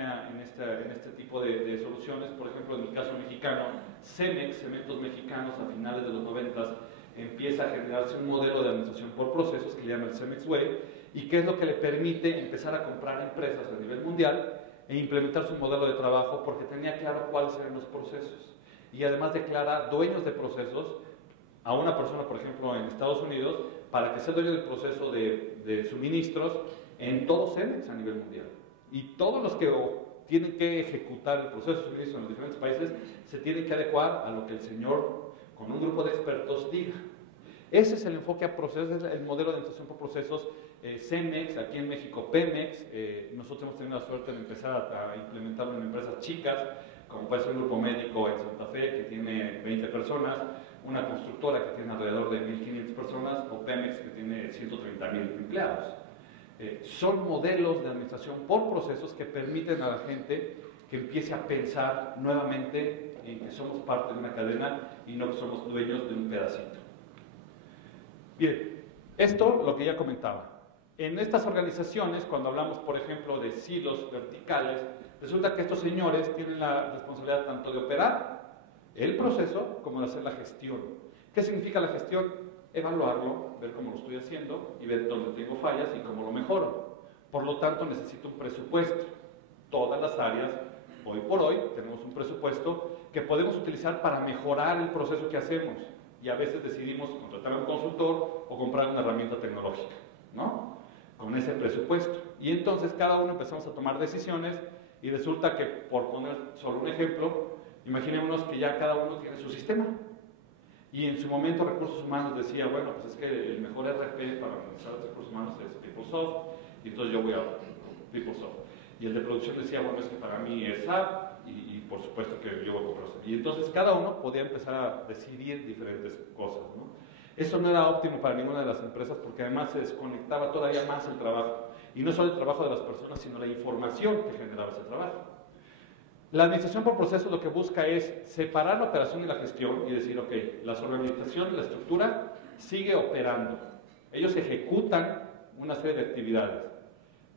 este tipo de soluciones. Por ejemplo, en el caso mexicano, Cemex, Cementos Mexicanos, a finales de los 90s, empieza a generarse un modelo de administración por procesos que le llama el Cemex Way, y que es lo que le permite empezar a comprar empresas a nivel mundial e implementar su modelo de trabajo, porque tenía claro cuáles eran los procesos. Y además declara dueños de procesos a una persona, por ejemplo, en Estados Unidos, para que sea dueño del proceso de suministros en todo Cemex a nivel mundial. Y todos los que tienen que ejecutar el proceso de suministro en los diferentes países se tienen que adecuar a lo que el señor, con un grupo de expertos, diga. Ese es el enfoque a procesos, es el modelo de administración por procesos. Cemex, aquí en México Pemex, nosotros hemos tenido la suerte de empezar a implementarlo en empresas chicas, como puede ser un grupo médico en Santa Fe que tiene 20 personas, una constructora que tiene alrededor de 1.500 personas, o Pemex que tiene 130.000 empleados. Son modelos de administración por procesos que permiten a la gente que empiece a pensar nuevamente en que somos parte de una cadena y no que somos dueños de un pedacito. Bien, esto lo que ya comentaba. En estas organizaciones, cuando hablamos, por ejemplo, de silos verticales, resulta que estos señores tienen la responsabilidad tanto de operar el proceso como de hacer la gestión. ¿Qué significa la gestión? Evaluarlo, ver cómo lo estoy haciendo y ver dónde tengo fallas y cómo lo mejoro. Por lo tanto, necesito un presupuesto. Todas las áreas, hoy por hoy, tenemos un presupuesto que podemos utilizar para mejorar el proceso que hacemos. Y a veces decidimos contratar a un consultor o comprar una herramienta tecnológica, ¿no? Con ese presupuesto. Y entonces cada uno empezamos a tomar decisiones, y resulta que, por poner solo un ejemplo, imaginémonos que ya cada uno tiene su sistema. Y en su momento Recursos Humanos decía, bueno, pues es que el mejor RP para administrar los recursos humanos es PeopleSoft, y entonces yo voy a PeopleSoft. Y el de producción decía, bueno, es que para mí es SAP, y por supuesto que yo voy a comprar SAP. Y entonces cada uno podía empezar a decidir diferentes cosas, ¿no? Eso no era óptimo para ninguna de las empresas, porque además se desconectaba todavía más el trabajo. Y no solo el trabajo de las personas, sino la información que generaba ese trabajo. La administración por procesos lo que busca es separar la operación y la gestión y decir, ok, la organización y la estructura sigue operando. Ellos ejecutan una serie de actividades,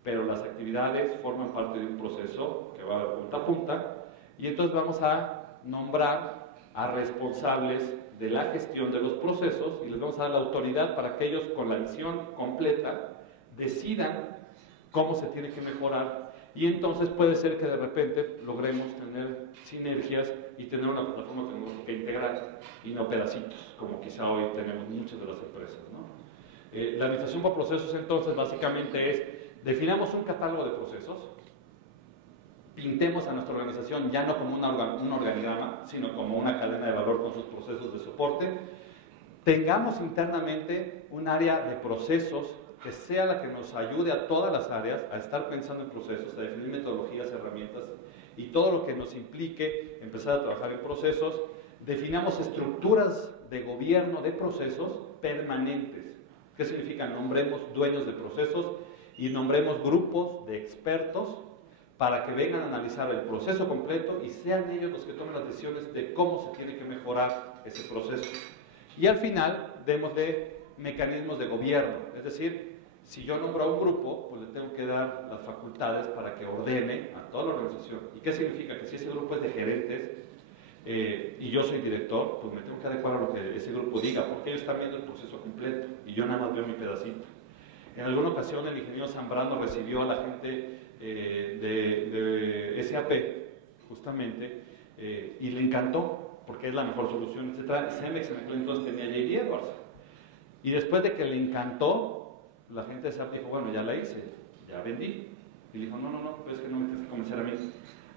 pero las actividades forman parte de un proceso que va de punta a punta, y entonces vamos a nombrar a responsables de la gestión de los procesos y les vamos a dar la autoridad para que ellos, con la visión completa, decidan cómo se tiene que mejorar y entonces puede ser que de repente logremos tener sinergias y tener una plataforma tecnológica integral y no pedacitos, como quizá hoy tenemos muchas de las empresas, ¿no? La administración por procesos entonces básicamente es, definamos un catálogo de procesos, pintemos a nuestra organización ya no como un organigrama, sino como una cadena de valor con sus procesos de soporte, tengamos internamente un área de procesos que sea la que nos ayude a todas las áreas a estar pensando en procesos, a definir metodologías, herramientas y todo lo que nos implique empezar a trabajar en procesos. Definamos estructuras de gobierno de procesos permanentes. ¿Qué significa? Nombremos dueños de procesos y nombremos grupos de expertos para que vengan a analizar el proceso completo y sean ellos los que tomen las decisiones de cómo se tiene que mejorar ese proceso. Y al final, démosle mecanismos de gobierno, es decir, si yo nombro a un grupo, pues le tengo que dar las facultades para que ordene a toda la organización. ¿Y qué significa? Que si ese grupo es de gerentes y yo soy director, pues me tengo que adecuar a lo que ese grupo diga, porque ellos están viendo el proceso completo y yo nada más veo mi pedacito. En alguna ocasión el ingeniero Zambrano recibió a la gente de SAP, justamente, y le encantó, porque es la mejor solución, etc. Cemex en aquel entonces tenía J.D. Edwards. Y después de que le encantó, la gente de SAP dijo, bueno, ya la hice, ya vendí. Y dijo, no, pero es que no me tienes que convencer a mí.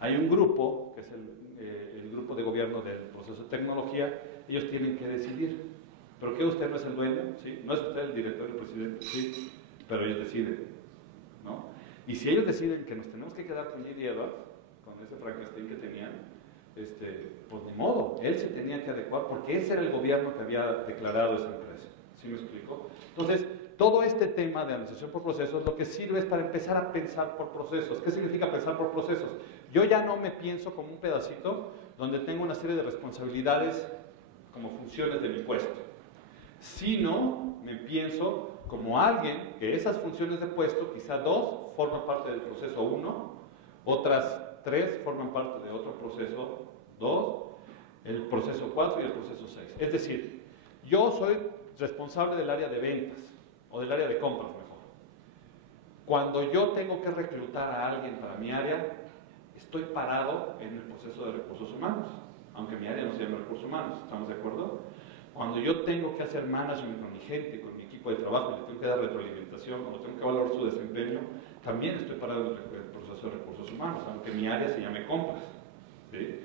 Hay un grupo, que es el grupo de gobierno del proceso de tecnología, ellos tienen que decidir. ¿Pero qué? ¿Usted no es el dueño? ¿Sí? ¿No es usted el director, el presidente? Sí, pero ellos deciden, ¿no? Y si ellos deciden que nos tenemos que quedar con J.D. Edwards, con ese Frankenstein que tenían, pues ni modo, él se tenía que adecuar porque ese era el gobierno que había declarado esa empresa. ¿Sí me explico? Entonces, todo este tema de administración por procesos lo que sirve es para empezar a pensar por procesos. ¿Qué significa pensar por procesos? Yo ya no me pienso como un pedacito donde tengo una serie de responsabilidades como funciones de mi puesto, sino me pienso como alguien que esas funciones de puesto, quizá 2 forman parte del proceso 1, otras 3 forman parte de otro proceso 2, el proceso 4 y el proceso 6. Es decir, yo soy responsable del área de ventas o del área de compras mejor. Cuando yo tengo que reclutar a alguien para mi área, estoy parado en el proceso de recursos humanos, aunque mi área no se llame recursos humanos, ¿estamos de acuerdo? Cuando yo tengo que hacer management con mi gente, con mi equipo de trabajo, le tengo que dar retroalimentación, o tengo que valorar su desempeño, también estoy parado en el proceso de recursos humanos, aunque mi área se llame compras, ¿sí?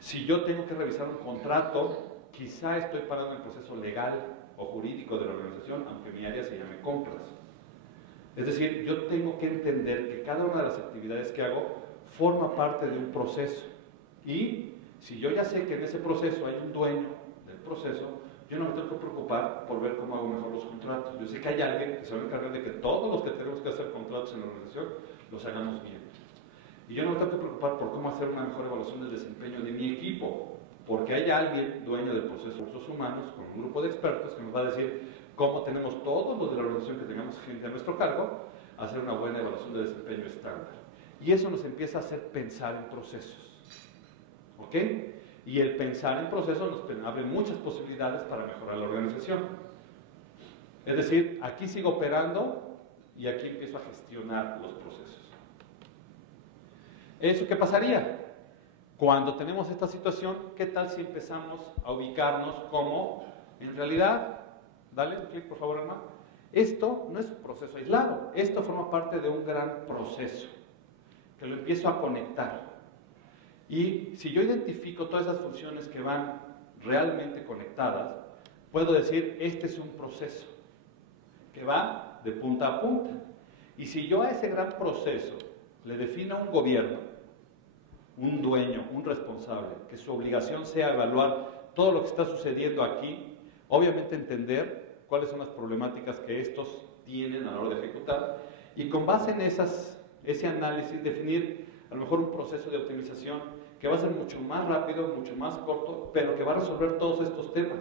Si yo tengo que revisar un contrato, quizá estoy parado en el proceso legal o jurídico de la organización, aunque mi área se llame compras. Es decir, yo tengo que entender que cada una de las actividades que hago forma parte de un proceso. Y si yo ya sé que en ese proceso hay un dueño del proceso, yo no me tengo que preocupar por ver cómo hago mejor los contratos. Yo sé que hay alguien que se va a encargar de que todos los que tenemos que hacer contratos en la organización los hagamos bien. Y yo no me tengo que preocupar por cómo hacer una mejor evaluación del desempeño de mi equipo, porque hay alguien dueño del proceso de recursos humanos con un grupo de expertos que nos va a decir cómo tenemos todos los de la organización que tengamos gente a nuestro cargo, hacer una buena evaluación de desempeño estándar. Y eso nos empieza a hacer pensar en procesos. ¿Ok? Y el pensar en procesos nos abre muchas posibilidades para mejorar la organización. Es decir, aquí sigo operando y aquí empiezo a gestionar los procesos. ¿Eso qué pasaría? Cuando tenemos esta situación, ¿qué tal si empezamos a ubicarnos como, en realidad, dale un clic por favor, hermano, esto no es un proceso aislado, esto forma parte de un gran proceso, que lo empiezo a conectar. Y si yo identifico todas esas funciones que van realmente conectadas, puedo decir, este es un proceso que va de punta a punta. Y si yo a ese gran proceso le defino un gobierno, un dueño, un responsable, que su obligación sea evaluar todo lo que está sucediendo aquí, obviamente entender cuáles son las problemáticas que estos tienen a la hora de ejecutar, y con base en ese análisis definir a lo mejor un proceso de optimización que va a ser mucho más rápido, mucho más corto, pero que va a resolver todos estos temas.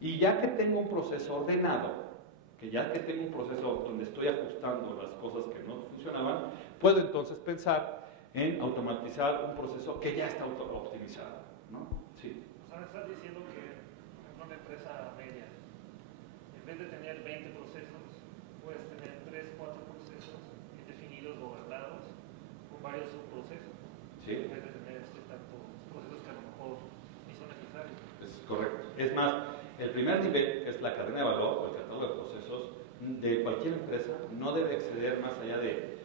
Y ya que tengo un proceso ordenado, que ya que tengo un proceso donde estoy ajustando las cosas que no funcionaban, puedo entonces pensar en automatizar un proceso que ya está optimizado, ¿no? Sí. O sea, me estás diciendo que, por ejemplo, una empresa media, en vez de tener 20 procesos, puedes tener 3, 4 procesos definidos, gobernados, varios subprocesos. Sí. En vez de tener tantos procesos que a lo mejor ni son necesarios. Es correcto. Es más, el primer nivel, que es la cadena de valor o el catálogo de procesos de cualquier empresa, no debe exceder más allá de,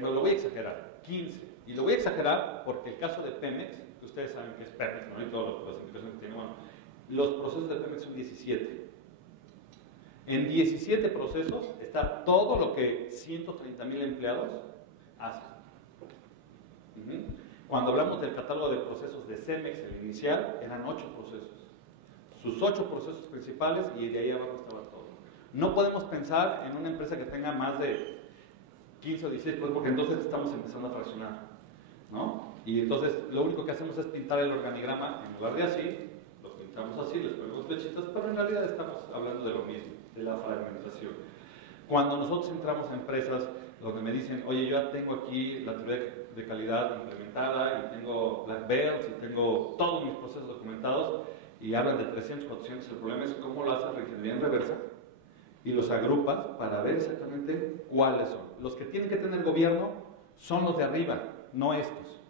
lo voy a exagerar, 15. Y lo voy a exagerar porque el caso de Pemex, que ustedes saben que es Pemex, ¿no? Y todas las implicaciones que tiene, bueno, los procesos de Pemex son 17. En 17 procesos está todo lo que 130,000 empleados hacen. Cuando hablamos del catálogo de procesos de Cemex, el inicial, eran 8 procesos. Sus 8 procesos principales y de ahí abajo estaba todo. No podemos pensar en una empresa que tenga más de 15 o 16, pues porque entonces estamos empezando a fraccionar, ¿no? Y entonces lo único que hacemos es pintar el organigrama en lugar de así, lo pintamos así, les ponemos flechitas, pero en realidad estamos hablando de lo mismo, de la fragmentación. Cuando nosotros entramos a empresas donde me dicen, oye, yo ya tengo aquí la teoría de calidad implementada y tengo Black Belts y tengo todos mis procesos documentados y hablan de 300, 400, el problema es cómo lo haces la ingeniería en reversa y los agrupas para ver exactamente cuáles son. Los que tienen que tener gobierno son los de arriba, no estos.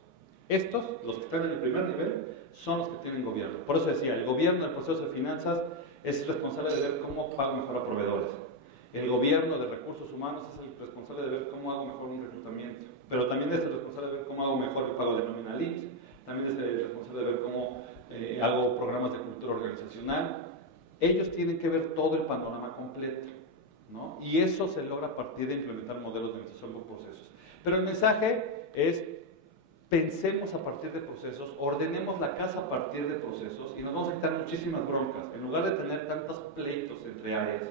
Estos, los que están en el primer nivel, son los que tienen gobierno. Por eso decía, el gobierno del proceso de finanzas es responsable de ver cómo pago mejor a proveedores. El gobierno de recursos humanos es el responsable de ver cómo hago mejor un reclutamiento. Pero también es el responsable de ver cómo hago mejor el pago de nómina al IMSS. También es el responsable de ver cómo hago programas de cultura organizacional. Ellos tienen que ver todo el panorama completo, ¿no? Y eso se logra a partir de implementar modelos de administración por procesos. Pero el mensaje es, pensemos a partir de procesos, ordenemos la casa a partir de procesos y nos vamos a quitar muchísimas broncas. En lugar de tener tantos pleitos entre áreas,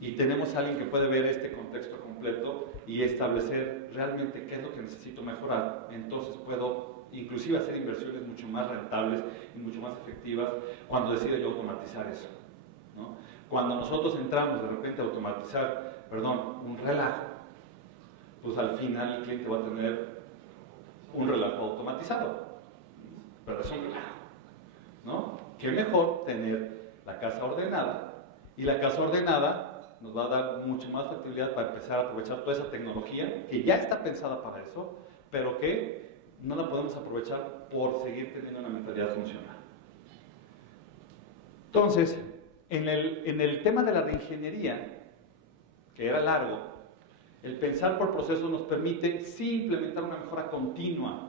y tenemos a alguien que puede ver este contexto completo y establecer realmente qué es lo que necesito mejorar, entonces puedo inclusive hacer inversiones mucho más rentables y mucho más efectivas cuando decida yo automatizar eso, ¿no? Cuando nosotros entramos de repente a automatizar, un relajo, pues al final el cliente va a tener un relajo automatizado, pero es un relajo, ¿no? Qué mejor tener la casa ordenada, y la casa ordenada nos va a dar mucho más facilidad para empezar a aprovechar toda esa tecnología que ya está pensada para eso, pero que no la podemos aprovechar por seguir teniendo una mentalidad funcional. Entonces, en el tema de la reingeniería, que era largo, el pensar por procesos nos permite sí implementar una mejora continua.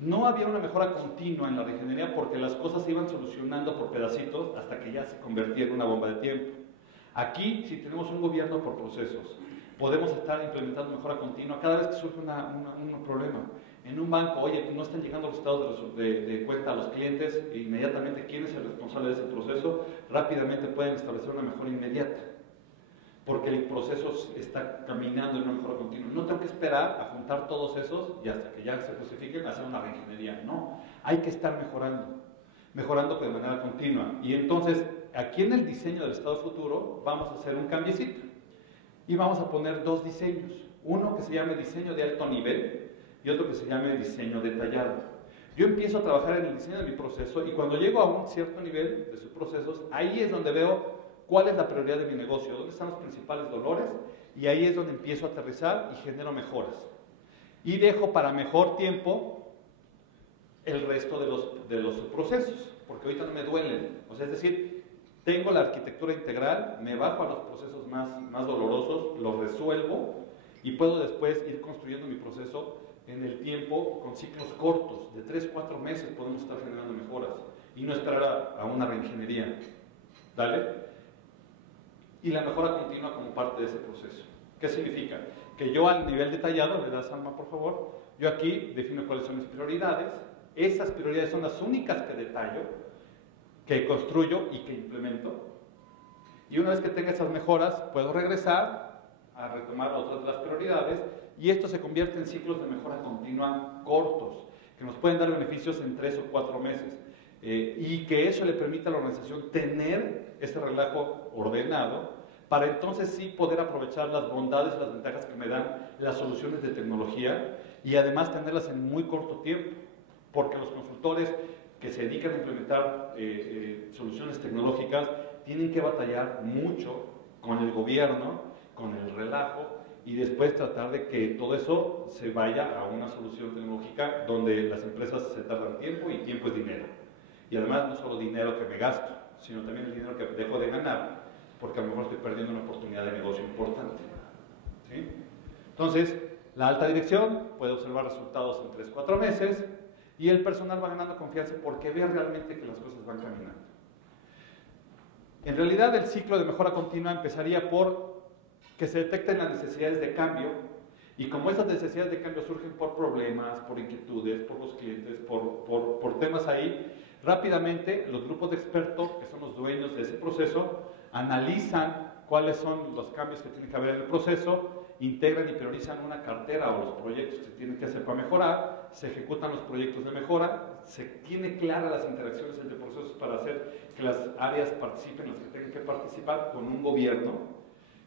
No había una mejora continua en la reingeniería porque las cosas se iban solucionando por pedacitos hasta que ya se convertía en una bomba de tiempo. Aquí, si tenemos un gobierno por procesos, podemos estar implementando mejora continua cada vez que surge un problema. En un banco, oye, no están llegando los estados de cuenta a los clientes, e inmediatamente quién es el responsable de ese proceso, rápidamente pueden establecer una mejora inmediata, porque el proceso está caminando en una mejora continua. No tengo que esperar a juntar todos esos y hasta que ya se justifiquen hacer una reingeniería. No, hay que estar mejorando de manera continua. Y entonces, aquí en el diseño del estado futuro, vamos a hacer un cambiecito. Y vamos a poner 2 diseños. Uno que se llame diseño de alto nivel y otro que se llame diseño detallado. Yo empiezo a trabajar en el diseño de mi proceso y cuando llego a un cierto nivel de sus procesos, ahí es donde veo cuál es la prioridad de mi negocio, dónde están los principales dolores, y ahí es donde empiezo a aterrizar y genero mejoras. Y dejo para mejor tiempo el resto de los procesos, porque ahorita no me duelen. O sea, es decir, tengo la arquitectura integral, me bajo a los procesos más dolorosos, los resuelvo y puedo después ir construyendo mi proceso en el tiempo con ciclos cortos, de 3-4 meses podemos estar generando mejoras y no esperar a una reingeniería. ¿Dale? Y la mejora continua como parte de ese proceso. ¿Qué significa? Que yo al nivel detallado, le das Alma por favor, yo aquí defino cuáles son mis prioridades, esas prioridades son las únicas que detallo, que construyo y que implemento, y una vez que tenga esas mejoras puedo regresar a retomar otras de las prioridades y esto se convierte en ciclos de mejora continua cortos, que nos pueden dar beneficios en 3 o 4 meses. Y que eso le permita a la organización tener ese relajo ordenado para entonces sí poder aprovechar las bondades y las ventajas que me dan las soluciones de tecnología y además tenerlas en muy corto tiempo, porque los consultores que se dedican a implementar soluciones tecnológicas tienen que batallar mucho con el gobierno, con el relajo y después tratar de que todo eso se vaya a una solución tecnológica donde las empresas se tardan tiempo y tiempo es dinero. Y además no solo dinero que me gasto, sino también el dinero que dejo de ganar, porque a lo mejor estoy perdiendo una oportunidad de negocio importante. ¿Sí? Entonces, la alta dirección puede observar resultados en 3-4 meses y el personal va ganando confianza porque ve realmente que las cosas van caminando. En realidad, el ciclo de mejora continua empezaría por que se detecten las necesidades de cambio, y como esas necesidades de cambio surgen por problemas, por inquietudes, por los clientes, por temas ahí, rápidamente los grupos de expertos, que son los dueños de ese proceso, analizan cuáles son los cambios que tienen que haber en el proceso, integran y priorizan una cartera o los proyectos que se tienen que hacer para mejorar, se ejecutan los proyectos de mejora, se tiene claras las interacciones entre procesos para hacer que las áreas participen, las que tengan que participar con un gobierno,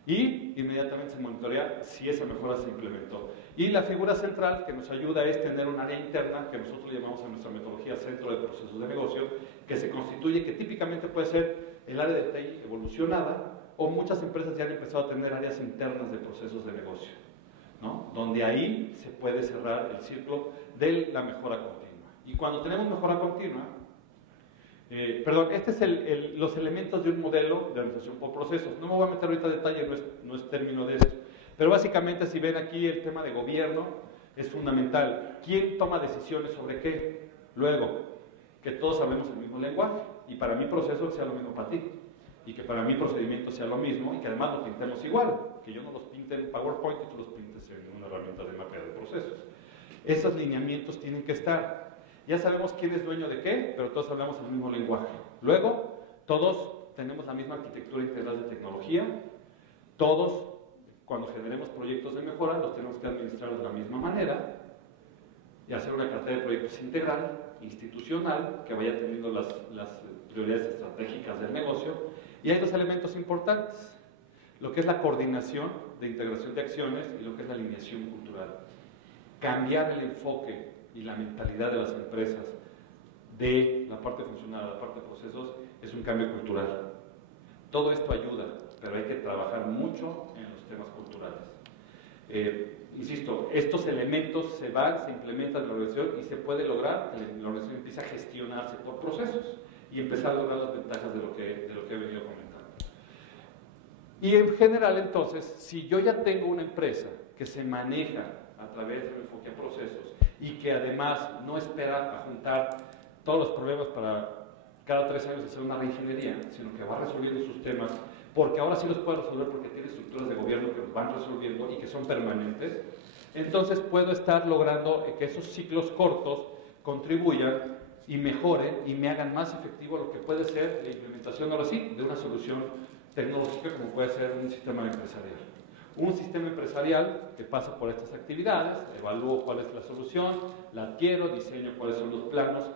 y inmediatamente se monitorea si esa mejora se implementó. Y la figura central que nos ayuda es tener un área interna que nosotros llamamos en nuestra metodología Centro de Procesos de Negocio, que se constituye, que típicamente puede ser el área de TI evolucionada, o muchas empresas ya han empezado a tener áreas internas de procesos de negocio, ¿no? Donde ahí se puede cerrar el ciclo de la mejora continua. Y cuando tenemos mejora continua, este es los elementos de un modelo de organización por procesos. No me voy a meter ahorita en detalle, no es término de esto. Pero básicamente, si ven aquí el tema de gobierno, es fundamental. ¿Quién toma decisiones sobre qué? Luego, que todos hablemos el mismo lenguaje, y para mi proceso sea lo mismo para ti, y que para mi procedimiento sea lo mismo, y que además lo pintemos igual, que yo no los pinte en PowerPoint y tú los pintes en una herramienta de mapeo de procesos. Esos lineamientos tienen que estar. Ya sabemos quién es dueño de qué, pero todos hablamos el mismo lenguaje. Luego, todos tenemos la misma arquitectura integral de tecnología, todos, cuando generemos proyectos de mejora, los tenemos que administrar de la misma manera y hacer una cartera de proyectos integral, institucional, que vaya teniendo las prioridades estratégicas del negocio. Y hay dos elementos importantes, lo que es la coordinación de integración de acciones y lo que es la alineación cultural. Cambiar el enfoque y la mentalidad de las empresas de la parte funcional a la parte de procesos es un cambio cultural. Todo esto ayuda, pero hay que trabajar mucho en los temas culturales. Insisto, estos elementos se implementan en la organización y se puede lograr que la organización empiece a gestionarse por procesos y empezar a lograr las ventajas de lo que he venido comentando. Y en general, entonces, si yo ya tengo una empresa que se maneja a través del enfoque a procesos y que además no espera a juntar todos los problemas para cada 3 años hacer una reingeniería, sino que va resolviendo sus temas, porque ahora sí los puede resolver porque tiene estructuras de gobierno que los van resolviendo y que son permanentes, entonces puedo estar logrando que esos ciclos cortos contribuyan y mejoren y me hagan más efectivo lo que puede ser la implementación, ahora sí, de una solución tecnológica como puede ser un sistema empresarial. Un sistema empresarial que pasa por estas actividades, evalúo cuál es la solución, la adquiero, diseño cuáles son los planos,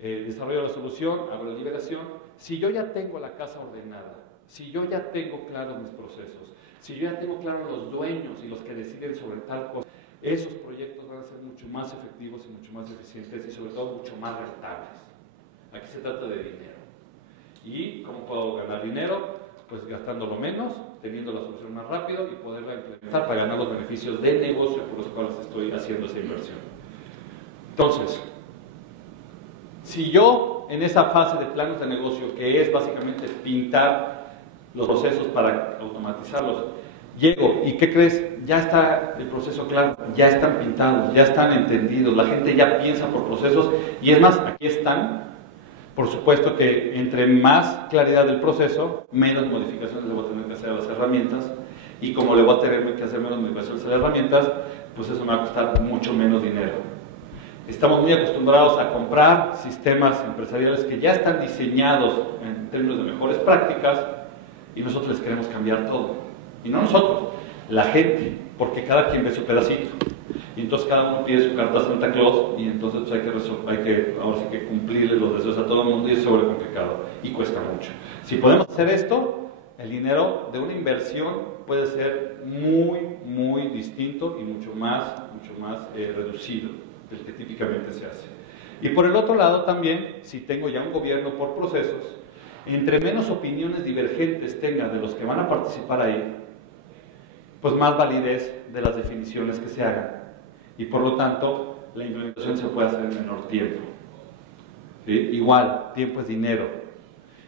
desarrollo la solución, hago la liberación. Si yo ya tengo la casa ordenada, si yo ya tengo claros mis procesos, si yo ya tengo claros los dueños y los que deciden sobre tal cosa, esos proyectos van a ser mucho más efectivos y mucho más eficientes y sobre todo mucho más rentables. Aquí se trata de dinero. ¿Y cómo puedo ganar dinero? Pues gastándolo menos, teniendo la solución más rápido y poderla implementar para ganar los beneficios del negocio por los cuales estoy haciendo esa inversión. Entonces, si yo en esa fase de planes de negocio, que es básicamente pintar los procesos para automatizarlos, llego y ¿qué crees? Ya está el proceso claro, ya están pintados, ya están entendidos, la gente ya piensa por procesos y es más, aquí están. Por supuesto que entre más claridad del proceso, menos modificaciones le voy a tener que hacer a las herramientas y como le voy a tener que hacer menos modificaciones a las herramientas, pues eso me va a costar mucho menos dinero. Estamos muy acostumbrados a comprar sistemas empresariales que ya están diseñados en términos de mejores prácticas y nosotros les queremos cambiar todo. Y no nosotros, la gente, porque cada quien ve su pedacito. Y entonces cada uno pide su carta a Santa Claus y entonces pues, hay que ahora sí que cumplirle los deseos a todo el mundo y es sobrecomplicado y cuesta mucho. Si podemos hacer esto, el dinero de una inversión puede ser muy distinto y mucho más reducido del que típicamente se hace. Y por el otro lado también, si tengo ya un gobierno por procesos, entre menos opiniones divergentes tenga de los que van a participar ahí, pues más validez de las definiciones que se hagan. Y por lo tanto, la implementación se puede hacer en menor tiempo. ¿Sí? Igual, tiempo es dinero.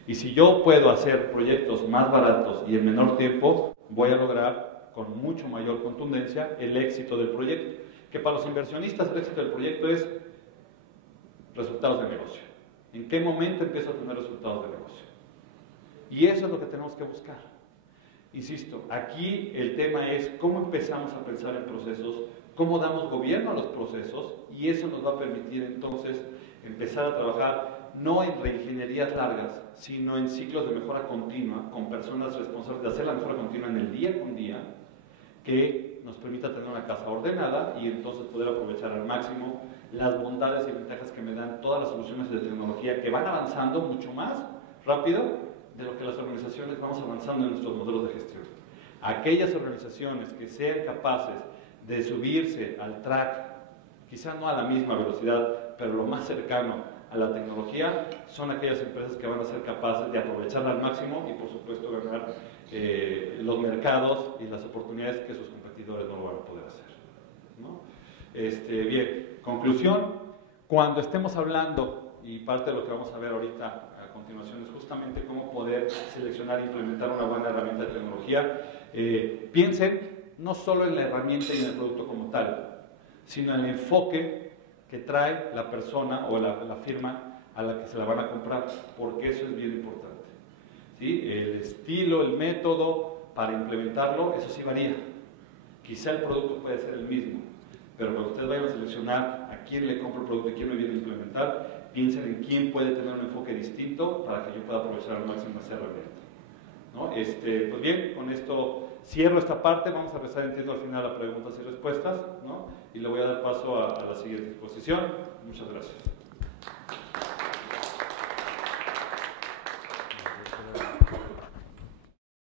Y si yo puedo hacer proyectos más baratos y en menor tiempo, voy a lograr con mucho mayor contundencia el éxito del proyecto. Que para los inversionistas el éxito del proyecto es resultados de negocio. ¿En qué momento empiezo a tener resultados de negocio? Y eso es lo que tenemos que buscar. Insisto, aquí el tema es cómo empezamos a pensar en procesos, cómo damos gobierno a los procesos, y eso nos va a permitir entonces empezar a trabajar no en reingenierías largas, sino en ciclos de mejora continua, con personas responsables de hacer la mejora continua en el día con día, que nos permita tener una casa ordenada y entonces poder aprovechar al máximo las bondades y ventajas que me dan todas las soluciones de tecnología que van avanzando mucho más rápido de lo que las organizaciones vamos avanzando en nuestros modelos de gestión. Aquellas organizaciones que sean capaces de subirse al track, quizá no a la misma velocidad, pero lo más cercano a la tecnología, son aquellas empresas que van a ser capaces de aprovecharla al máximo y por supuesto ganar los mercados y las oportunidades que sus competidores no lo van a poder hacer, ¿no? Bien, conclusión, cuando estemos hablando, y parte de lo que vamos a ver ahorita a continuación es justamente cómo poder seleccionar e implementar una buena herramienta de tecnología, piensen no solo en la herramienta y en el producto como tal, sino en el enfoque que trae la persona o la firma a la que se la van a comprar, porque eso es bien importante. ¿Sí? El estilo, el método para implementarlo, eso sí varía. Quizá el producto puede ser el mismo, pero cuando ustedes vayan a seleccionar a quién le compro el producto y quién lo viene a implementar, piensen en quién puede tener un enfoque distinto para que yo pueda aprovechar al máximo esa herramienta, ¿no? Pues bien, con esto cierro esta parte, vamos a empezar, entiendo, al final a preguntas y respuestas, ¿no? Y le voy a dar paso a la siguiente exposición. Muchas gracias.